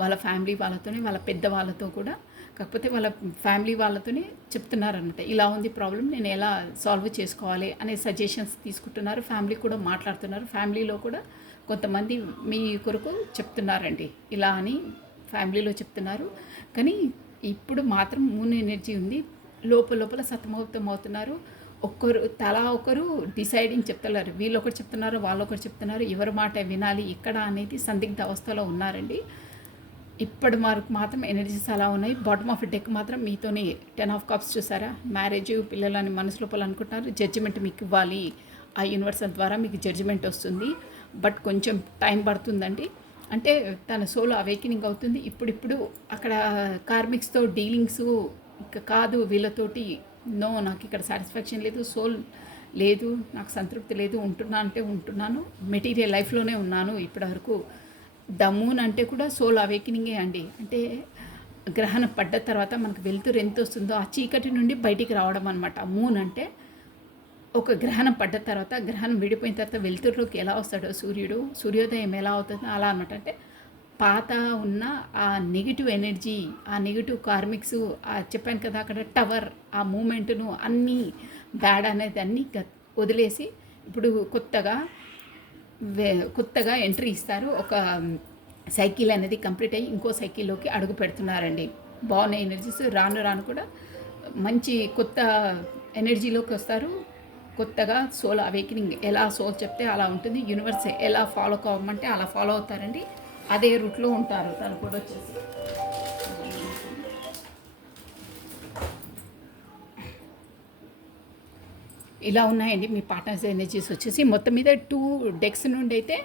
వాళ్ళ ఫ్యామిలీ వాళ్ళతోనే, వాళ్ళ పెద్ద వాళ్ళతో కూడా, కాకపోతే వాళ్ళ ఫ్యామిలీ వాళ్ళతోనే చెప్తున్నారనమాట. ఇలా ఉంది ప్రాబ్లం, నేను ఎలా సాల్వ్ చేసుకోవాలి అనే సజెషన్స్ తీసుకుంటున్నారు. ఫ్యామిలీ కూడా మాట్లాడుతున్నారు. ఫ్యామిలీలో కూడా కొంతమంది మీ కొరకు చెప్తున్నారండి ఇలా అని ఫ్యామిలీలో చెప్తున్నారు. కానీ ఇప్పుడు మాత్రం మూన్ ఎనర్జీ ఉంది. లోపల సతమవుతున్నారు. ఒకరు డిసైడింగ్ చెప్తున్నారు. వీళ్ళొకరు చెప్తున్నారు, వాళ్ళొకరు చెప్తున్నారు. ఎవరి మాట వినాలి ఇక్కడ అనేది సందిగ్ధ అవస్థలో ఉన్నారండి. ఇప్పటి వరకు మాత్రం ఎనర్జీస్ అలా ఉన్నాయి. బాటమ్ ఆఫ్ డెక్ మాత్రం మీతోనే 10 ఆఫ్ కప్స్ చూసారా, మ్యారేజ్, పిల్లలని మనసు లోపల అనుకుంటున్నారు. జడ్జిమెంట్ మీకు ఇవ్వాలి, ఆ యూనివర్సల్ ద్వారా మీకు జడ్జిమెంట్ వస్తుంది. బట్ కొంచెం టైం పడుతుందండి. అంటే తన సోల్ అవేకినింగ్ అవుతుంది. ఇప్పుడిప్పుడు అక్కడ కార్మిక్స్తో డీలింగ్స్ ఇక కాదు వీళ్ళతోటి, నో నాకు ఇక్కడ సాటిస్ఫాక్షన్ లేదు, సోల్ లేదు, నాకు సంతృప్తి లేదు, ఉంటున్నా అంటే ఉంటున్నాను, మెటీరియల్ లైఫ్లోనే ఉన్నాను ఇప్పటివరకు. ద మూన్ అంటే కూడా సోల్ అవేకినింగే అండి. అంటే గ్రహణం పడ్డ తర్వాత మనకు వెలుతురు ఎంత వస్తుందో ఆ చీకటి నుండి బయటికి రావడం అనమాట. మూన్ అంటే ఒక గ్రహణం పడ్డ తర్వాత, గ్రహణం విడిపోయిన తర్వాత వెలుతురులోకి ఎలా వస్తాడో సూర్యుడు, సూర్యోదయం ఎలా అవుతుందో అలా అనమాట. అంటే పాత ఉన్న ఆ నెగిటివ్ ఎనర్జీ, ఆ నెగిటివ్ కార్మిక్స్, చెప్పాను కదా అక్కడ టవర్, ఆ మూమెంట్ను అన్నీ బ్యాడ్ అనేది అన్నీ వదిలేసి ఇప్పుడు కొత్తగా ఎంట్రీ ఇస్తారు. ఒక సైకిల్ అనేది కంప్లీట్ అయ్యి ఇంకో సైకిల్లోకి అడుగు పెడుతున్నారండి. బాగున్న ఎనర్జీస్ రాను రాను కూడా మంచి కొత్త ఎనర్జీలోకి వస్తారు. కొత్తగా సోల్ అవేకినింగ్ ఎలా సోల్ చెప్తే అలా ఉంటుంది. యూనివర్స్ ఎలా ఫాలో కావమంటే అలా ఫాలో అవుతారండి. అదే రూట్లో ఉంటారు. తను కూడా వచ్చేసి ఇలా ఉన్నాయండి మీ పార్ట్నర్స్ ఎనర్జీస్ వచ్చేసి. మొత్తం మీద 2 డెక్స్ నుండి అయితే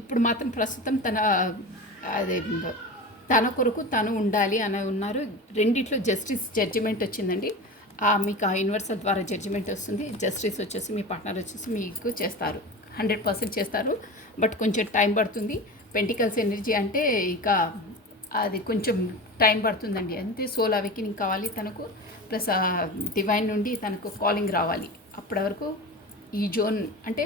ఇప్పుడు మాత్రం ప్రస్తుతం అదే తన కొరకు తను ఉండాలి అని ఉన్నారు. రెండిట్లో జస్టిస్ జడ్జిమెంట్ వచ్చిందండి. మీకు ఆ యూనివర్సల్ ద్వారా జడ్జిమెంట్ వస్తుంది. జస్టిస్ వచ్చేసి మీ పార్ట్నర్ వచ్చేసి మీకు చేస్తారు, 100% చేస్తారు. బట్ కొంచెం టైం పడుతుంది. పెంటికల్స్ ఎనర్జీ అంటే ఇక అది కొంచెం టైం పడుతుందండి. అంతే సోల్ అవేకినింగ్ కావాలి తనకు, ప్లస్ డివైన్ నుండి తనకు కాలింగ్ రావాలి. అప్పటి వరకు ఈ జోన్ అంటే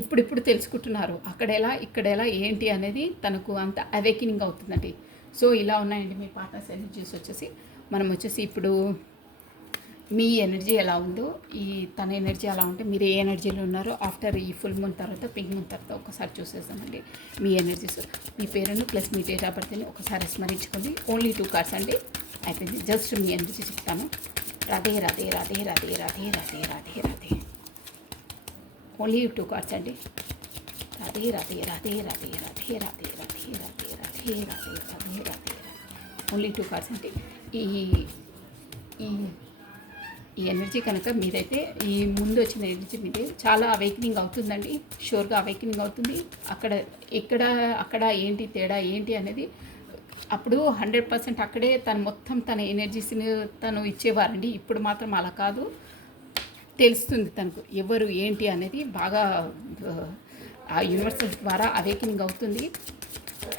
ఇప్పుడు తెలుసుకుంటున్నారు అక్కడ ఎలా ఇక్కడ ఎలా ఏంటి అనేది తనకు అంత అవేకినింగ్ అవుతుందండి. సో ఇలా ఉన్నాయండి మీ పార్ట్నర్స్ ఎనర్జీస్ వచ్చేసి. మనం వచ్చేసి ఇప్పుడు మీ ఎనర్జీ ఎలా ఉందో, తన ఎనర్జీ ఎలా ఉంటే మీరు ఏ ఎనర్జీలో ఉన్నారో ఆఫ్టర్ ఈ ఫుల్ మూన్ తర్వాత పింక్ మూన్ తర్వాత ఒకసారి చూసేసామండి మీ ఎనర్జీస్. మీ పేరును ప్లస్ మీ డేట్ ఆఫ్ బర్త్ని ఒకసారి స్మరించుకోండి. ఓన్లీ 2 కార్డ్స్ అండి, అయిపోయింది. జస్ట్ మీ ఎనర్జీ చెప్తాను. రాధే రాధే రాధే రాధే రాధే రాధే రాధే రాధే. ఓన్లీ 2 కార్డ్స్ అండి. రాధే రాధే రాధే రాధే రాధే రాధే రాధే రాధే రాధే రాధే రాధే రాధే. ఓన్లీ 2 కార్డ్స్ అండి. ఈ ఎనర్జీ కనుక మీరైతే ఈ ముందు వచ్చిన ఎనర్జీ మీదే చాలా అవేకినింగ్ అవుతుందండి. షూర్గా అవేకినింగ్ అవుతుంది. అక్కడ ఏంటి తేడా ఏంటి అనేది అప్పుడు 100% అక్కడే తన ఎనర్జీస్ని తను ఇచ్చేవారండి. ఇప్పుడు మాత్రం అలా కాదు. తెలుస్తుంది తనకు ఎవరు ఏంటి అనేది బాగా ఆ యూనివర్సల్ ద్వారా అవేకినింగ్ అవుతుంది.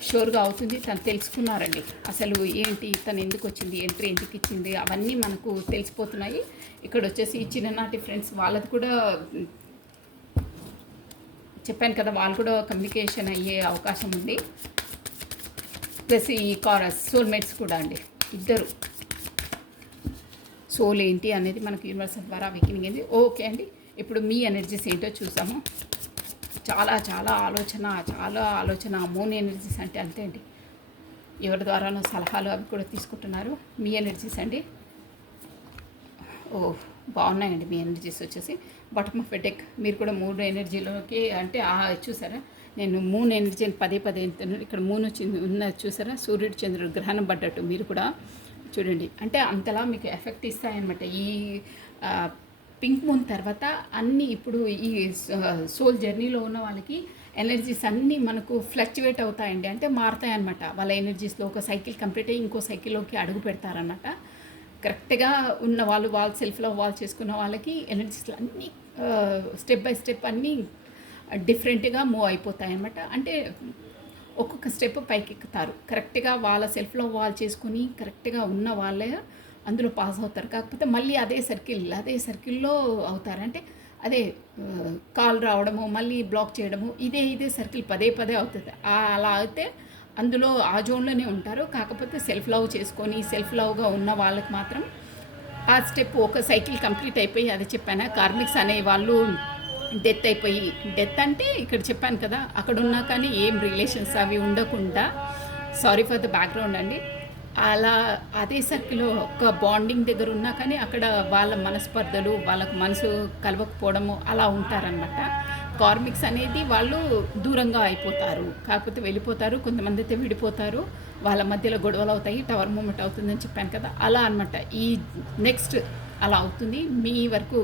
షూర్గా అవుతుంది. తను తెలుసుకున్నారండి అసలు ఏంటి, తను ఎందుకు వచ్చింది, ఎంట్రీ ఎందుకు ఇచ్చింది, అవన్నీ మనకు తెలిసిపోతున్నాయి. ఇక్కడ వచ్చేసి చిన్ననాటి ఫ్రెండ్స్ వాళ్ళది కూడా చెప్పాను కదా, వాళ్ళు కూడా కమ్యూనికేషన్ అయ్యే అవకాశం ఉంది. ప్లస్ ఈ సోల్మేట్స్ కూడా అండి, ఇద్దరు సోల్ ఏంటి అనేది మనకు యూనివర్సల్ ద్వారా అవేకినింగ్ అయింది. ఓకే అండి, ఇప్పుడు మీ ఎనర్జీస్ ఏంటో చూసాము. చాలా చాలా ఆలోచన మూన్ ఎనర్జీస్ అంటే అంతే అండి. ఎవరి ద్వారానో సలహాలు అవి కూడా తీసుకుంటున్నారు. మీ ఎనర్జీస్ అండి. బాగున్నాయండి మీ ఎనర్జీస్ వచ్చేసి. బాటమ్ ఆఫ్ డెక్ మీరు కూడా 3 ఎనర్జీలోకి అంటే చూసారా, నేను మూన్ ఎనర్జీని పదే ఇక్కడ మూన్ వచ్చింది ఉన్నది చూసారా, సూర్యుడు చంద్రుడు గ్రహణం పడ్డట్టు మీరు కూడా చూడండి. అంటే అంతలా మీకు ఎఫెక్ట్ ఇస్తాయన్నమాట. ఈ పింక్ మూన్ తర్వాత అన్నీ ఇప్పుడు ఈ సోల్ జర్నీలో ఉన్న వాళ్ళకి ఎనర్జీస్ అన్నీ మనకు ఫ్లక్చువేట్ అవుతాయండి. అంటే మారుతాయన్నమాట. వాళ్ళ ఎనర్జీస్లో ఒక సైకిల్ కంప్లీట్ అయ్యి ఇంకో సైకిల్లోకి అడుగు పెడతారన్నమాట. కరెక్ట్గా ఉన్న వాళ్ళు సెల్ఫ్లో చేసుకున్న వాళ్ళకి ఎనర్జీస్లో అన్నీ స్టెప్ బై స్టెప్ అన్నీ డిఫరెంట్గా మూవ్ అయిపోతాయి అన్నమాట. అంటే ఒక్కొక్క స్టెప్ పైకి ఎక్కుతారు. కరెక్ట్గా వాళ్ళ సెల్ఫ్లో చేసుకుని కరెక్ట్గా ఉన్న వాళ్ళే అందులో పాస్ అవుతారు. కాకపోతే మళ్ళీ అదే సర్కిల్లో అవుతారు. అంటే అదే కాల్ రావడము, మళ్ళీ బ్లాక్ చేయడము, ఇదే సర్కిల్ పదే అవుతుంది. అలా అయితే అందులో ఆ జోన్లోనే ఉంటారు. కాకపోతే సెల్ఫ్ లవ్ చేసుకొని సెల్ఫ్ లవ్గా ఉన్న వాళ్ళకి మాత్రం ఆ స్టెప్ ఒక సైకిల్ కంప్లీట్ అయిపోయి, అది చెప్పాను కార్మిక్స్ అనే వాళ్ళు డెత్ అయిపోయి, డెత్ అంటే ఇక్కడ చెప్పాను కదా, అక్కడ ఉన్నా కానీ ఏం రిలేషన్స్ అవి ఉండకుండా, సారీ ఫర్ ద బ్యాక్గ్రౌండ్ అండి, అలా అదే సర్కిల్లో ఒక బాండింగ్ దగ్గర ఉన్నా కానీ అక్కడ వాళ్ళ మనస్పర్ధలు, వాళ్ళకు మనసు కలవకపోవడము అలా ఉంటారనమాట. కార్మిక్స్ అనేది వాళ్ళు దూరంగా అయిపోతారు, కాకపోతే వెళ్ళిపోతారు. కొంతమంది అయితే విడిపోతారు, వాళ్ళ మధ్యలో గొడవలు అవుతాయి, టవర్ మూమెంట్ అవుతుందని చెప్పాను కదా, అలా అనమాట. ఈ నెక్స్ట్ అలా అవుతుంది. మీ వరకు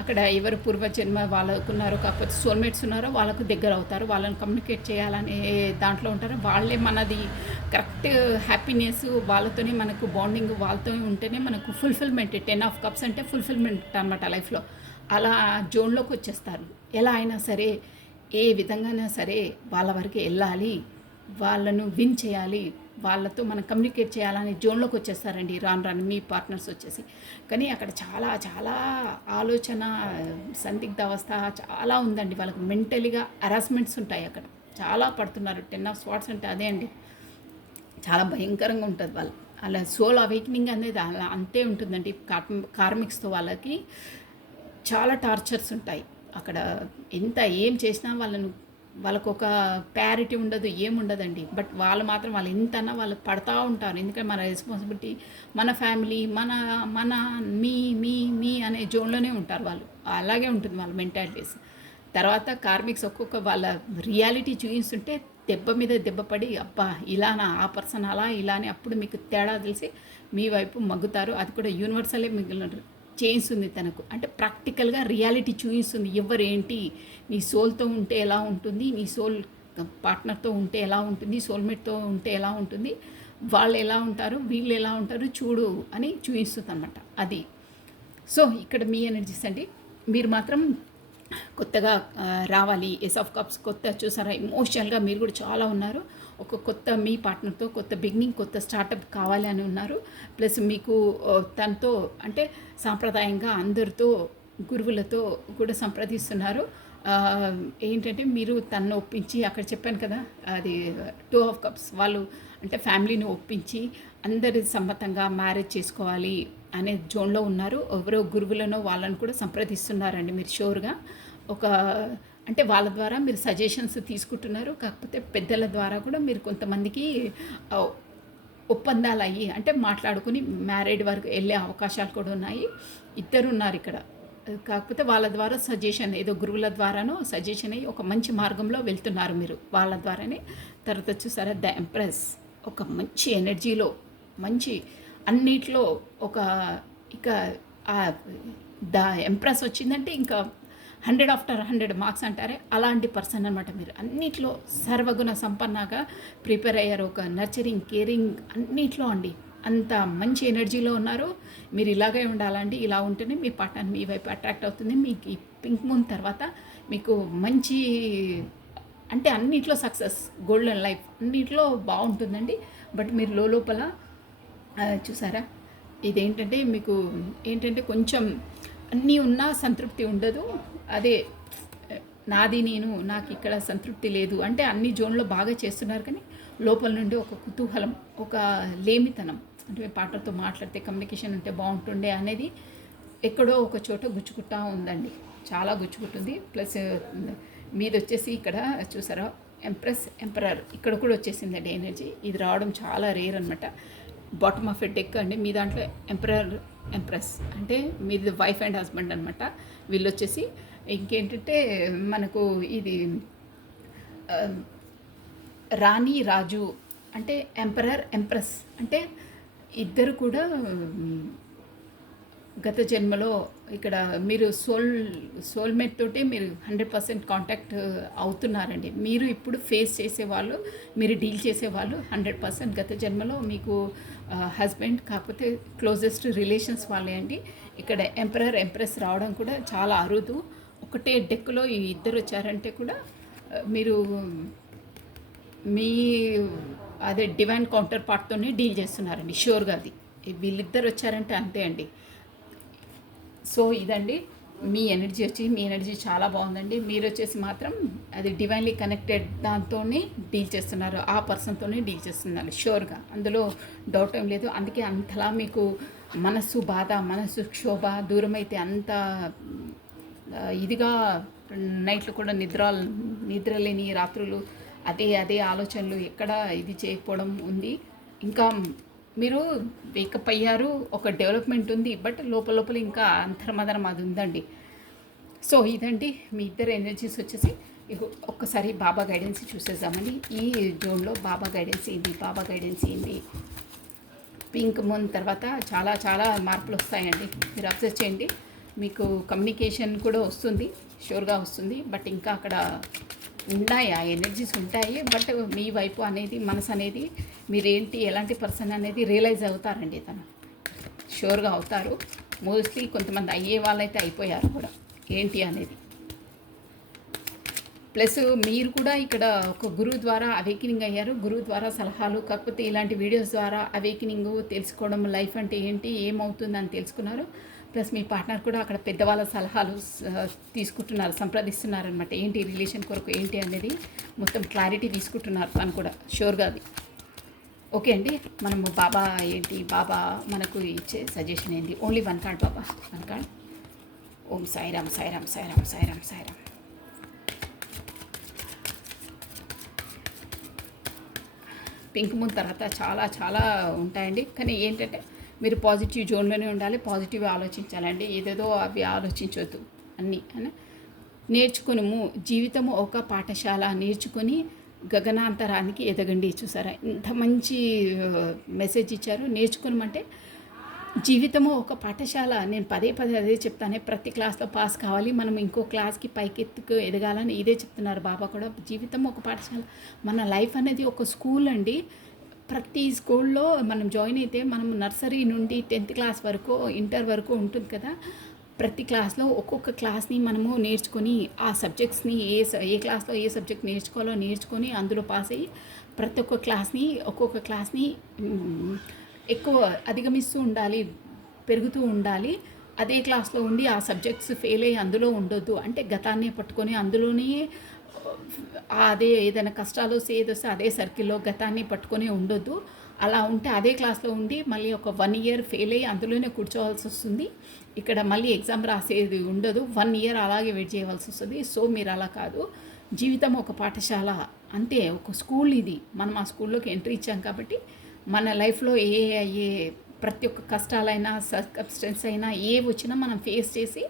అక్కడ ఎవరు పూర్వజన్మ వాళ్ళకున్నారో, కాకపోతే సోల్మేట్స్ ఉన్నారో వాళ్ళకు దగ్గర అవుతారు, వాళ్ళని కమ్యూనికేట్ చేయాలనే దాంట్లో ఉంటారు. వాళ్ళే మనది కరెక్ట్ హ్యాపీనెస్, వాళ్ళతోనే మనకు బాండింగ్, వాళ్ళతో ఉంటేనే మనకు ఫుల్ఫిల్మెంట్. 10 ఆఫ్ కప్స్ అంటే ఫుల్ఫిల్మెంట్ అనమాట లైఫ్లో. అలా జోన్లోకి వచ్చేస్తారు. ఎలా అయినా సరే, ఏ విధంగానైనా సరే వాళ్ళ వరకు వెళ్ళాలి, వాళ్ళను విన్ చేయాలి, వాళ్ళతో మనం కమ్యూనికేట్ చేయాలని జోన్లోకి వచ్చేస్తారండి రాను రాను మీ పార్ట్నర్స్ వచ్చేసి. కానీ అక్కడ చాలా చాలా ఆలోచన, సందిగ్ధ అవస్థ చాలా ఉందండి. వాళ్ళకి మెంటలీగా హరాస్మెంట్స్ ఉంటాయి అక్కడ. చాలా పడుతున్నారు. 10 ఆఫ్ స్వార్డ్స్ అంటే అదే అండి, చాలా భయంకరంగా ఉంటుంది వాళ్ళు. అలా సోల్ అవేకనింగ్ అనేది అలా అంతే ఉంటుందండి. కార్మిక్స్తో వాళ్ళకి చాలా టార్చర్స్ ఉంటాయి అక్కడ. ఎంత ఏం చేసినా వాళ్ళకు ఒక ప్యారిటీ ఉండదు, ఏముండదండి. బట్ వాళ్ళు మాత్రం వాళ్ళు ఎంతన్నా వాళ్ళు పడతా ఉంటారు. ఎందుకంటే మన రెస్పాన్సిబిలిటీ, మన ఫ్యామిలీ, మన మన మీ మీ మీ అనే జోన్లోనే ఉంటారు వాళ్ళు. అలాగే ఉంటుంది వాళ్ళ మెంటాలిటీస్. తర్వాత కార్మిక్స్ ఒక్కొక్క వాళ్ళ రియాలిటీ చూపిస్తుంటే దెబ్బ మీద దెబ్బ పడి, అబ్బా ఇలానా, ఆ పర్సన్ అలా ఇలానే, అప్పుడు మీకు తేడా తెలిసి మీ వైపు మగ్గుతారు. అది కూడా యూనివర్సలే మిగిలిన చేయిస్తుంది తనకు. అంటే ప్రాక్టికల్గా రియాలిటీ చూపిస్తుంది. ఎవరేంటి, నీ సోల్తో ఉంటే ఎలా ఉంటుంది, నీ సోల్ పార్ట్నర్తో ఉంటే ఎలా ఉంటుంది, సోల్మేట్తో ఉంటే ఎలా ఉంటుంది, వాళ్ళు ఎలా ఉంటారు, వీళ్ళు ఎలా ఉంటారు చూడు అని చూపిస్తుంది అనమాట అది. సో ఇక్కడ మీ ఎనర్జీస్ అండి. మీరు మాత్రం కొత్తగా రావాలి. ఏస్ ఆఫ్ కప్స్ కొత్త చూసారా, ఎమోషనల్గా మీరు కూడా చాలా ఉన్నారు. ఒక కొత్త మీ పార్ట్నర్తో కొత్త బిగినింగ్, కొత్త స్టార్టప్ కావాలి అని ఉన్నారు. ప్లస్ మీకు తనతో అంటే సాంప్రదాయంగా అందరితో గురువులతో కూడా సంప్రదిస్తున్నారు. ఏంటంటే మీరు తనను ఒప్పించి, అక్కడ చెప్పాను కదా అది 2 ఆఫ్ కప్స్, వాళ్ళు అంటే ఫ్యామిలీని ఒప్పించి అందరి సమ్మతంగా మ్యారేజ్ చేసుకోవాలి అనే జోన్లో ఉన్నారు. ఎవరో గురువులను వాళ్ళని కూడా సంప్రదిస్తున్నారండి మీరు షూర్గా. ఒక అంటే వాళ్ళ ద్వారా మీరు సజెషన్స్ తీసుకుంటున్నారు. కాకపోతే పెద్దల ద్వారా కూడా మీరు కొంతమందికి ఒప్పందాలు అయ్యి అంటే మాట్లాడుకుని మ్యారేడ్ వరకు వెళ్ళే అవకాశాలు కూడా ఉన్నాయి. ఇద్దరు ఉన్నారు ఇక్కడ. కాకపోతే వాళ్ళ ద్వారా సజెషన్, ఏదో గురువుల ద్వారానో సజెషన్ అయ్యి ఒక మంచి మార్గంలో వెళ్తున్నారు మీరు వాళ్ళ ద్వారానే. తర్వాత చూసారా ద ఎంప్రెస్, ఒక మంచి ఎనర్జీలో, మంచి అన్నిట్లో ఒక ఇక ద ఎంప్రెస్ వచ్చిందంటే ఇంకా 100 మార్క్స్ అంటారే అలాంటి పర్సన్ అనమాట మీరు. అన్నిట్లో సర్వగుణ సంపన్నగా ప్రిపేర్ అయ్యారు. ఒక నర్చరింగ్, కేరింగ్ అన్నిట్లో అండి. అంత మంచి ఎనర్జీలో ఉన్నారు. మీరు ఇలాగే ఉండాలండి. ఇలా ఉంటేనే మీ పార్ట్నర్ మీ వైపు అట్రాక్ట్ అవుతుంది. మీకు ఈ పింక్ మూన్ తర్వాత మీకు మంచి అంటే అన్నిట్లో సక్సెస్, గోల్డెన్ లైఫ్ అన్నిట్లో బాగుంటుందండి. బట్ మీరు లోపల చూసారా, ఇదేంటంటే మీకు ఏంటంటే కొంచెం అన్నీ ఉన్నా సంతృప్తి ఉండదు. అదే నాకు ఇక్కడ సంతృప్తి లేదు అంటే అన్ని జోన్లో బాగా చేస్తున్నారు, కానీ లోపల నుండి ఒక కుతూహలం, ఒక లేమితనం, అంటే పార్ట్నర్తో మాట్లాడితే కమ్యూనికేషన్ ఉంటే బాగుంటుండే అనేది ఎక్కడో ఒక చోట గుచ్చుకుంటా ఉందండి. చాలా గుచ్చుకుంటుంది. ప్లస్ మీది వచ్చేసి ఇక్కడ చూసారా ఎంప్రెస్, ఎంపరర్ ఇక్కడ కూడా వచ్చేసిందండి ఎనర్జీ. ఇది రావడం చాలా రేర్ అనమాట. బాటమ్ ఆఫ్ ఎ డెక్ అండి. మీ దాంట్లో ఎంపరర్, ఎంప్రెస్ అంటే మీది వైఫ్ అండ్ హస్బెండ్ అనమాట. వీళ్ళు వచ్చేసి ఇంకేంటంటే మనకు ఇది రాణి, రాజు అంటే ఎంపరర్, ఎంప్రెస్ అంటే ఇద్దరు కూడా గత జన్మలో ఇక్కడ మీరు సోల్మేట్ తోటే మీరు 100% కాంటాక్ట్ అవుతున్నారండి. మీరు ఇప్పుడు ఫేస్ చేసేవాళ్ళు, మీరు డీల్ చేసేవాళ్ళు 100% గత జన్మలో మీకు హస్బెండ్, కాకపోతే క్లోజెస్ట్ రిలేషన్స్ వాళ్ళే అండి. ఇక్కడ ఎంపరర్, ఎంప్రెస్ రావడం కూడా చాలా అరుదు. ఒకటే డెక్లో ఈ ఇద్దరు వచ్చారంటే కూడా మీరు మీ అదే డివైన్ కౌంటర్ పార్ట్తోనే డీల్ చేస్తున్నారండి షూర్గా. అది వీళ్ళిద్దరు వచ్చారంటే అంతే అండి. సో ఇదండి మీ ఎనర్జీ వచ్చి, మీ ఎనర్జీ చాలా బాగుందండి. మీరు వచ్చేసి మాత్రం అది డివైన్లీ కనెక్టెడ్ దాంతోనే డీల్ చేస్తున్నారు, ఆ పర్సన్తోనే డీల్ చేస్తున్నారు షూర్గా. అందులో డౌట్ ఏం లేదు. అందుకే అంతలా మీకు మనస్సు బాధ, మనస్సు క్షోభ దూరం అయితే అంత ఇదిగా నైట్లు కూడా నిద్ర లేని రాత్రులు, అదే ఆలోచనలు, ఎక్కడ ఇది చేయకపోవడం ఉంది. ఇంకా మీరు వేకప్ అయ్యారు, ఒక డెవలప్మెంట్ ఉంది, బట్ లోపల ఇంకా అంతర్మదనం అది ఉందండి. సో ఇదండి మీ ఇద్దరు ఎనర్జీస్ వచ్చేసి. ఒక్కసారి బాబా గైడెన్స్ చూసేద్దామండి. ఈ జోన్లో బాబా గైడెన్స్ ఏంది, పింక్ మూన్ తర్వాత చాలా చాలా మార్పులు వస్తాయండి. మీరు అబ్జర్వ్ చేయండి. మీకు కమ్యూనికేషన్ కూడా వస్తుంది, షూర్గా వస్తుంది. బట్ ఇంకా అక్కడ ఉన్నాయి, ఆ ఎనర్జీస్ ఉంటాయి. బట్ మీ వైపు అనేది మనసు అనేది మీరేంటి ఎలాంటి పర్సన్ అనేది రియలైజ్ అవుతారండి. తను షూర్గా అవుతారు. మోస్ట్లీ కొంతమంది అయ్యే వాళ్ళైతే అయిపోయారు కూడా ఏంటి అనేది. ప్లస్ మీరు కూడా ఇక్కడ ఒక గురువు ద్వారా అవేకినింగ్ అయ్యారు, గురువు ద్వారా సలహాలు, కాకపోతే ఇలాంటి వీడియోస్ ద్వారా అవేకినింగ్ తెలుసుకోవడం, లైఫ్ అంటే ఏంటి, ఏమవుతుందని తెలుసుకున్నారు. ప్లస్ మీ పార్ట్నర్ కూడా అక్కడ పెద్దవాళ్ళ సలహాలు తీసుకుంటున్నారు, సంప్రదిస్తున్నారు అనమాట. ఏంటి రిలేషన్ కొరకు ఏంటి అనేది మొత్తం క్లారిటీ తీసుకుంటున్నారు తను కూడా షూర్గా. అది ఓకే అండి. మనము బాబా ఏంటి, బాబా మనకు ఇచ్చే సజెషన్ ఏంటి? ఓన్లీ వన్ కార్డ్ బాబా, వన్ కార్డ్. ఓం సాయిరామ్ సాయిరామ్ సాయిరామ్ సాయిరామ్ సాయిరామ్. పింక్ మూన్ తర్వాత చాలా చాలా ఉంటాయండి, కానీ ఏంటంటే మీరు పాజిటివ్ జోన్లోనే ఉండాలి, పాజిటివ్ ఆలోచించాలండి. ఏదేదో అవి ఆలోచించవద్దు అన్నీ అని. నేర్చుకుని జీవితము ఒక పాఠశాల, నేర్చుకొని గగనాంతరానికి ఎదగండి. చూసారా ఇంత మంచి మెసేజ్ ఇచ్చారు. నేర్చుకోమంటే జీవితము ఒక పాఠశాల. నేను పదే పదే అదే చెప్తానే, ప్రతి క్లాస్లో పాస్ కావాలి, మనం ఇంకో క్లాస్కి పైకెత్తుకు ఎదగాలని ఇదే చెప్తున్నారు బాబా కూడా. జీవితం ఒక పాఠశాల, మన లైఫ్ అనేది ఒక స్కూల్ అండి. ప్రతి స్కూల్లో మనం జాయిన్ అయితే మనం నర్సరీ నుండి 10th క్లాస్ వరకు, ఇంటర్ వరకు ఉంటుంది కదా. ప్రతి క్లాస్లో ఒక్కొక్క క్లాస్ని మనము నేర్చుకొని ఆ సబ్జెక్ట్స్ని ఏ క్లాస్లో ఏ సబ్జెక్ట్ నేర్చుకోవాలో నేర్చుకొని అందులో పాస్ అయ్యి ప్రతి ఒక్కొక్క క్లాస్ని ఎక్కువ అధిగమిస్తూ ఉండాలి, పెరుగుతూ ఉండాలి. అదే క్లాస్లో ఉండి ఆ సబ్జెక్ట్స్ ఫెయిల్ అయ్యి అందులో ఉండొద్దు. అంటే గతాన్నే పట్టుకొని అందులోనే అదే ఏదైనా కష్టాలు సేదొస్తే అదే సర్కిల్లో గతాన్ని పట్టుకొని ఉండొద్దు. అలా ఉంటే అదే క్లాస్లో ఉండి మళ్ళీ ఒక 1 year ఫెయిల్ అయ్యి అందులోనే కూర్చోవాల్సి వస్తుంది. ఇక్కడ మళ్ళీ ఎగ్జామ్ రాసేది ఉండదు, 1 year అలాగే వెయిట్ చేయవలసి వస్తుంది. సో మీరు అలా కాదు, జీవితం ఒక పాఠశాల అంతే, ఒక స్కూల్ ఇది. మనం ఆ స్కూల్లోకి ఎంట్రీ ఇచ్చాం కాబట్టి మన లైఫ్లో ప్రతి ఒక్క కష్టాలైనా సర్కమ్స్టెన్స్ అయినా ఏ వచ్చినా మనం ఫేస్ చేసి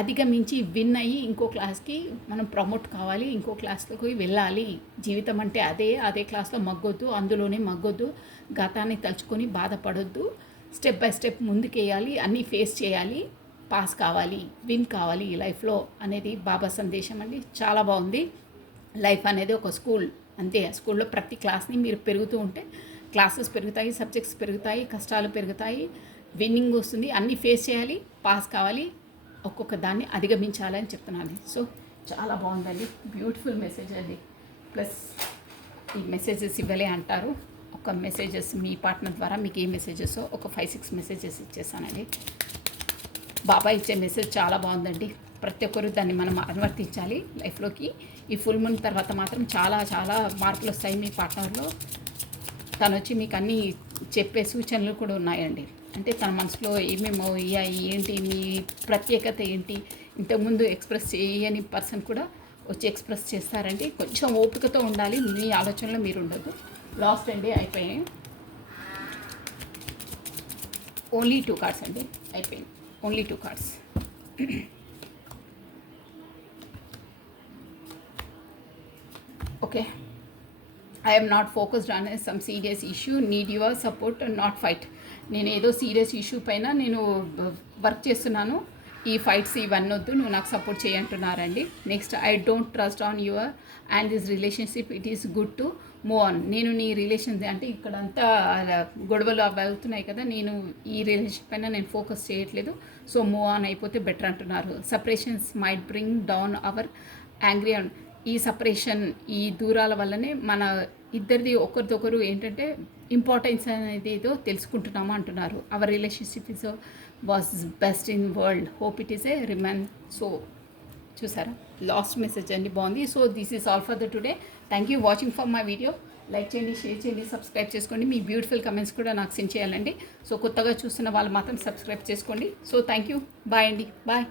అధిగమించి విన్ అయ్యి ఇంకో క్లాస్కి మనం ప్రమోట్ కావాలి, ఇంకో క్లాస్లోకి వెళ్ళాలి. జీవితం అంటే అదే క్లాస్లో మగ్గొద్దు, అందులోనే మగ్గొద్దు, గతాన్ని తలుచుకొని బాధపడొద్దు. స్టెప్ బై స్టెప్ ముందుకేయాలి, అన్నీ ఫేస్ చేయాలి, పాస్ కావాలి, విన్ కావాలి లైఫ్లో అనేది బాబా సందేశం అండి. చాలా బాగుంది. లైఫ్ అనేది ఒక స్కూల్ అంతే. స్కూల్లో ప్రతి క్లాస్ని మీరు పెరుగుతూ ఉంటే క్లాసెస్ పెరుగుతాయి, సబ్జెక్ట్స్ పెరుగుతాయి, కష్టాలు పెరుగుతాయి, విన్నింగ్ వస్తుంది, అన్నీ ఫేస్ చేయాలి, పాస్ కావాలి, ఒక్కొక్క దాన్ని అధిగమించాలని చెప్తున్నాను. సో చాలా బాగుందండి, బ్యూటిఫుల్ మెసేజ్ అండి. ప్లస్ ఈ మెసేజెస్ ఇవ్వలే అంటారు, ఒక మెసేజెస్ మీ పార్ట్నర్ ద్వారా మీకు ఏ మెసేజెస్ ఒక 5-6 మెసేజెస్ ఇచ్చేసానండి. బాబా ఇచ్చే మెసేజ్ చాలా బాగుందండి. ప్రతి ఒక్కరు దాన్ని మనం అనువర్తించాలి లైఫ్లోకి. ఈ ఫుల్ మూన్ తర్వాత మాత్రం చాలా చాలా మార్పులు వస్తాయి మీ పార్ట్నర్లో. తను వచ్చి మీకు అన్నీ చెప్పే సూచనలు కూడా ఉన్నాయండి. అంటే తన మనసులో ఏమేమో ఏంటి, మీ ప్రత్యేకత ఏంటి, ఇంతకుముందు ఎక్స్ప్రెస్ చేయని పర్సన్ కూడా వచ్చి ఎక్స్ప్రెస్ చేస్తారండి. కొంచెం ఓపికతో ఉండాలి, మీ ఆలోచనలో మీరు ఉండదు. లాస్ట్ అండి, అయిపోయాయి. ఓన్లీ 2 కార్డ్స్ అండి, అయిపోయింది. Only 2 cards. Okay. I am not focused on some serious issue, need your support, not fight. నేను ఏదో సీరియస్ ఇష్యూ పైన నేను వర్క్ చేస్తున్నాను, ఈ ఫైట్స్ ఇవన్నీ వద్దు, నువ్వు నాకు సపోర్ట్ చేయంటున్నారండి. Next, I don't trust on your and this relationship, it is good to move on. నేను నీ రిలేషన్ అంటే ఇక్కడంతా గొడవలు అవి అవుతున్నాయి కదా, నేను ఈ రిలేషన్షిప్ పైన నేను ఫోకస్ చేయట్లేదు, సో మూవ్ ఆన్ అయిపోతే బెటర్ అంటున్నారు. Separations might bring down our angry and ఈ సపరేషన్, ఈ దూరాల వల్లనే మన ఇద్దరిది ఒకరిదొకరు ఏంటంటే ఇంపార్టెన్స్ అనేది ఏదో తెలుసుకుంటున్నాము అంటున్నారు. Our relationship is was best in world, hope it is a remain. So చూసారా, లాస్ట్ మెసేజ్ అండి, బాగుంది. So this is all for the today. Thank you watching for my video. Like చేయండి, షేర్ చేయండి, సబ్స్క్రైబ్ చేసుకోండి. మీ బ్యూటిఫుల్ కమెంట్స్ కూడా నాకు సెండ్ చేయాలండి. సో కొత్తగా చూస్తున్న వాళ్ళు మాత్రం సబ్స్క్రైబ్ చేసుకోండి. సో థ్యాంక్ యూ, బాయ్ అండి, బాయ్.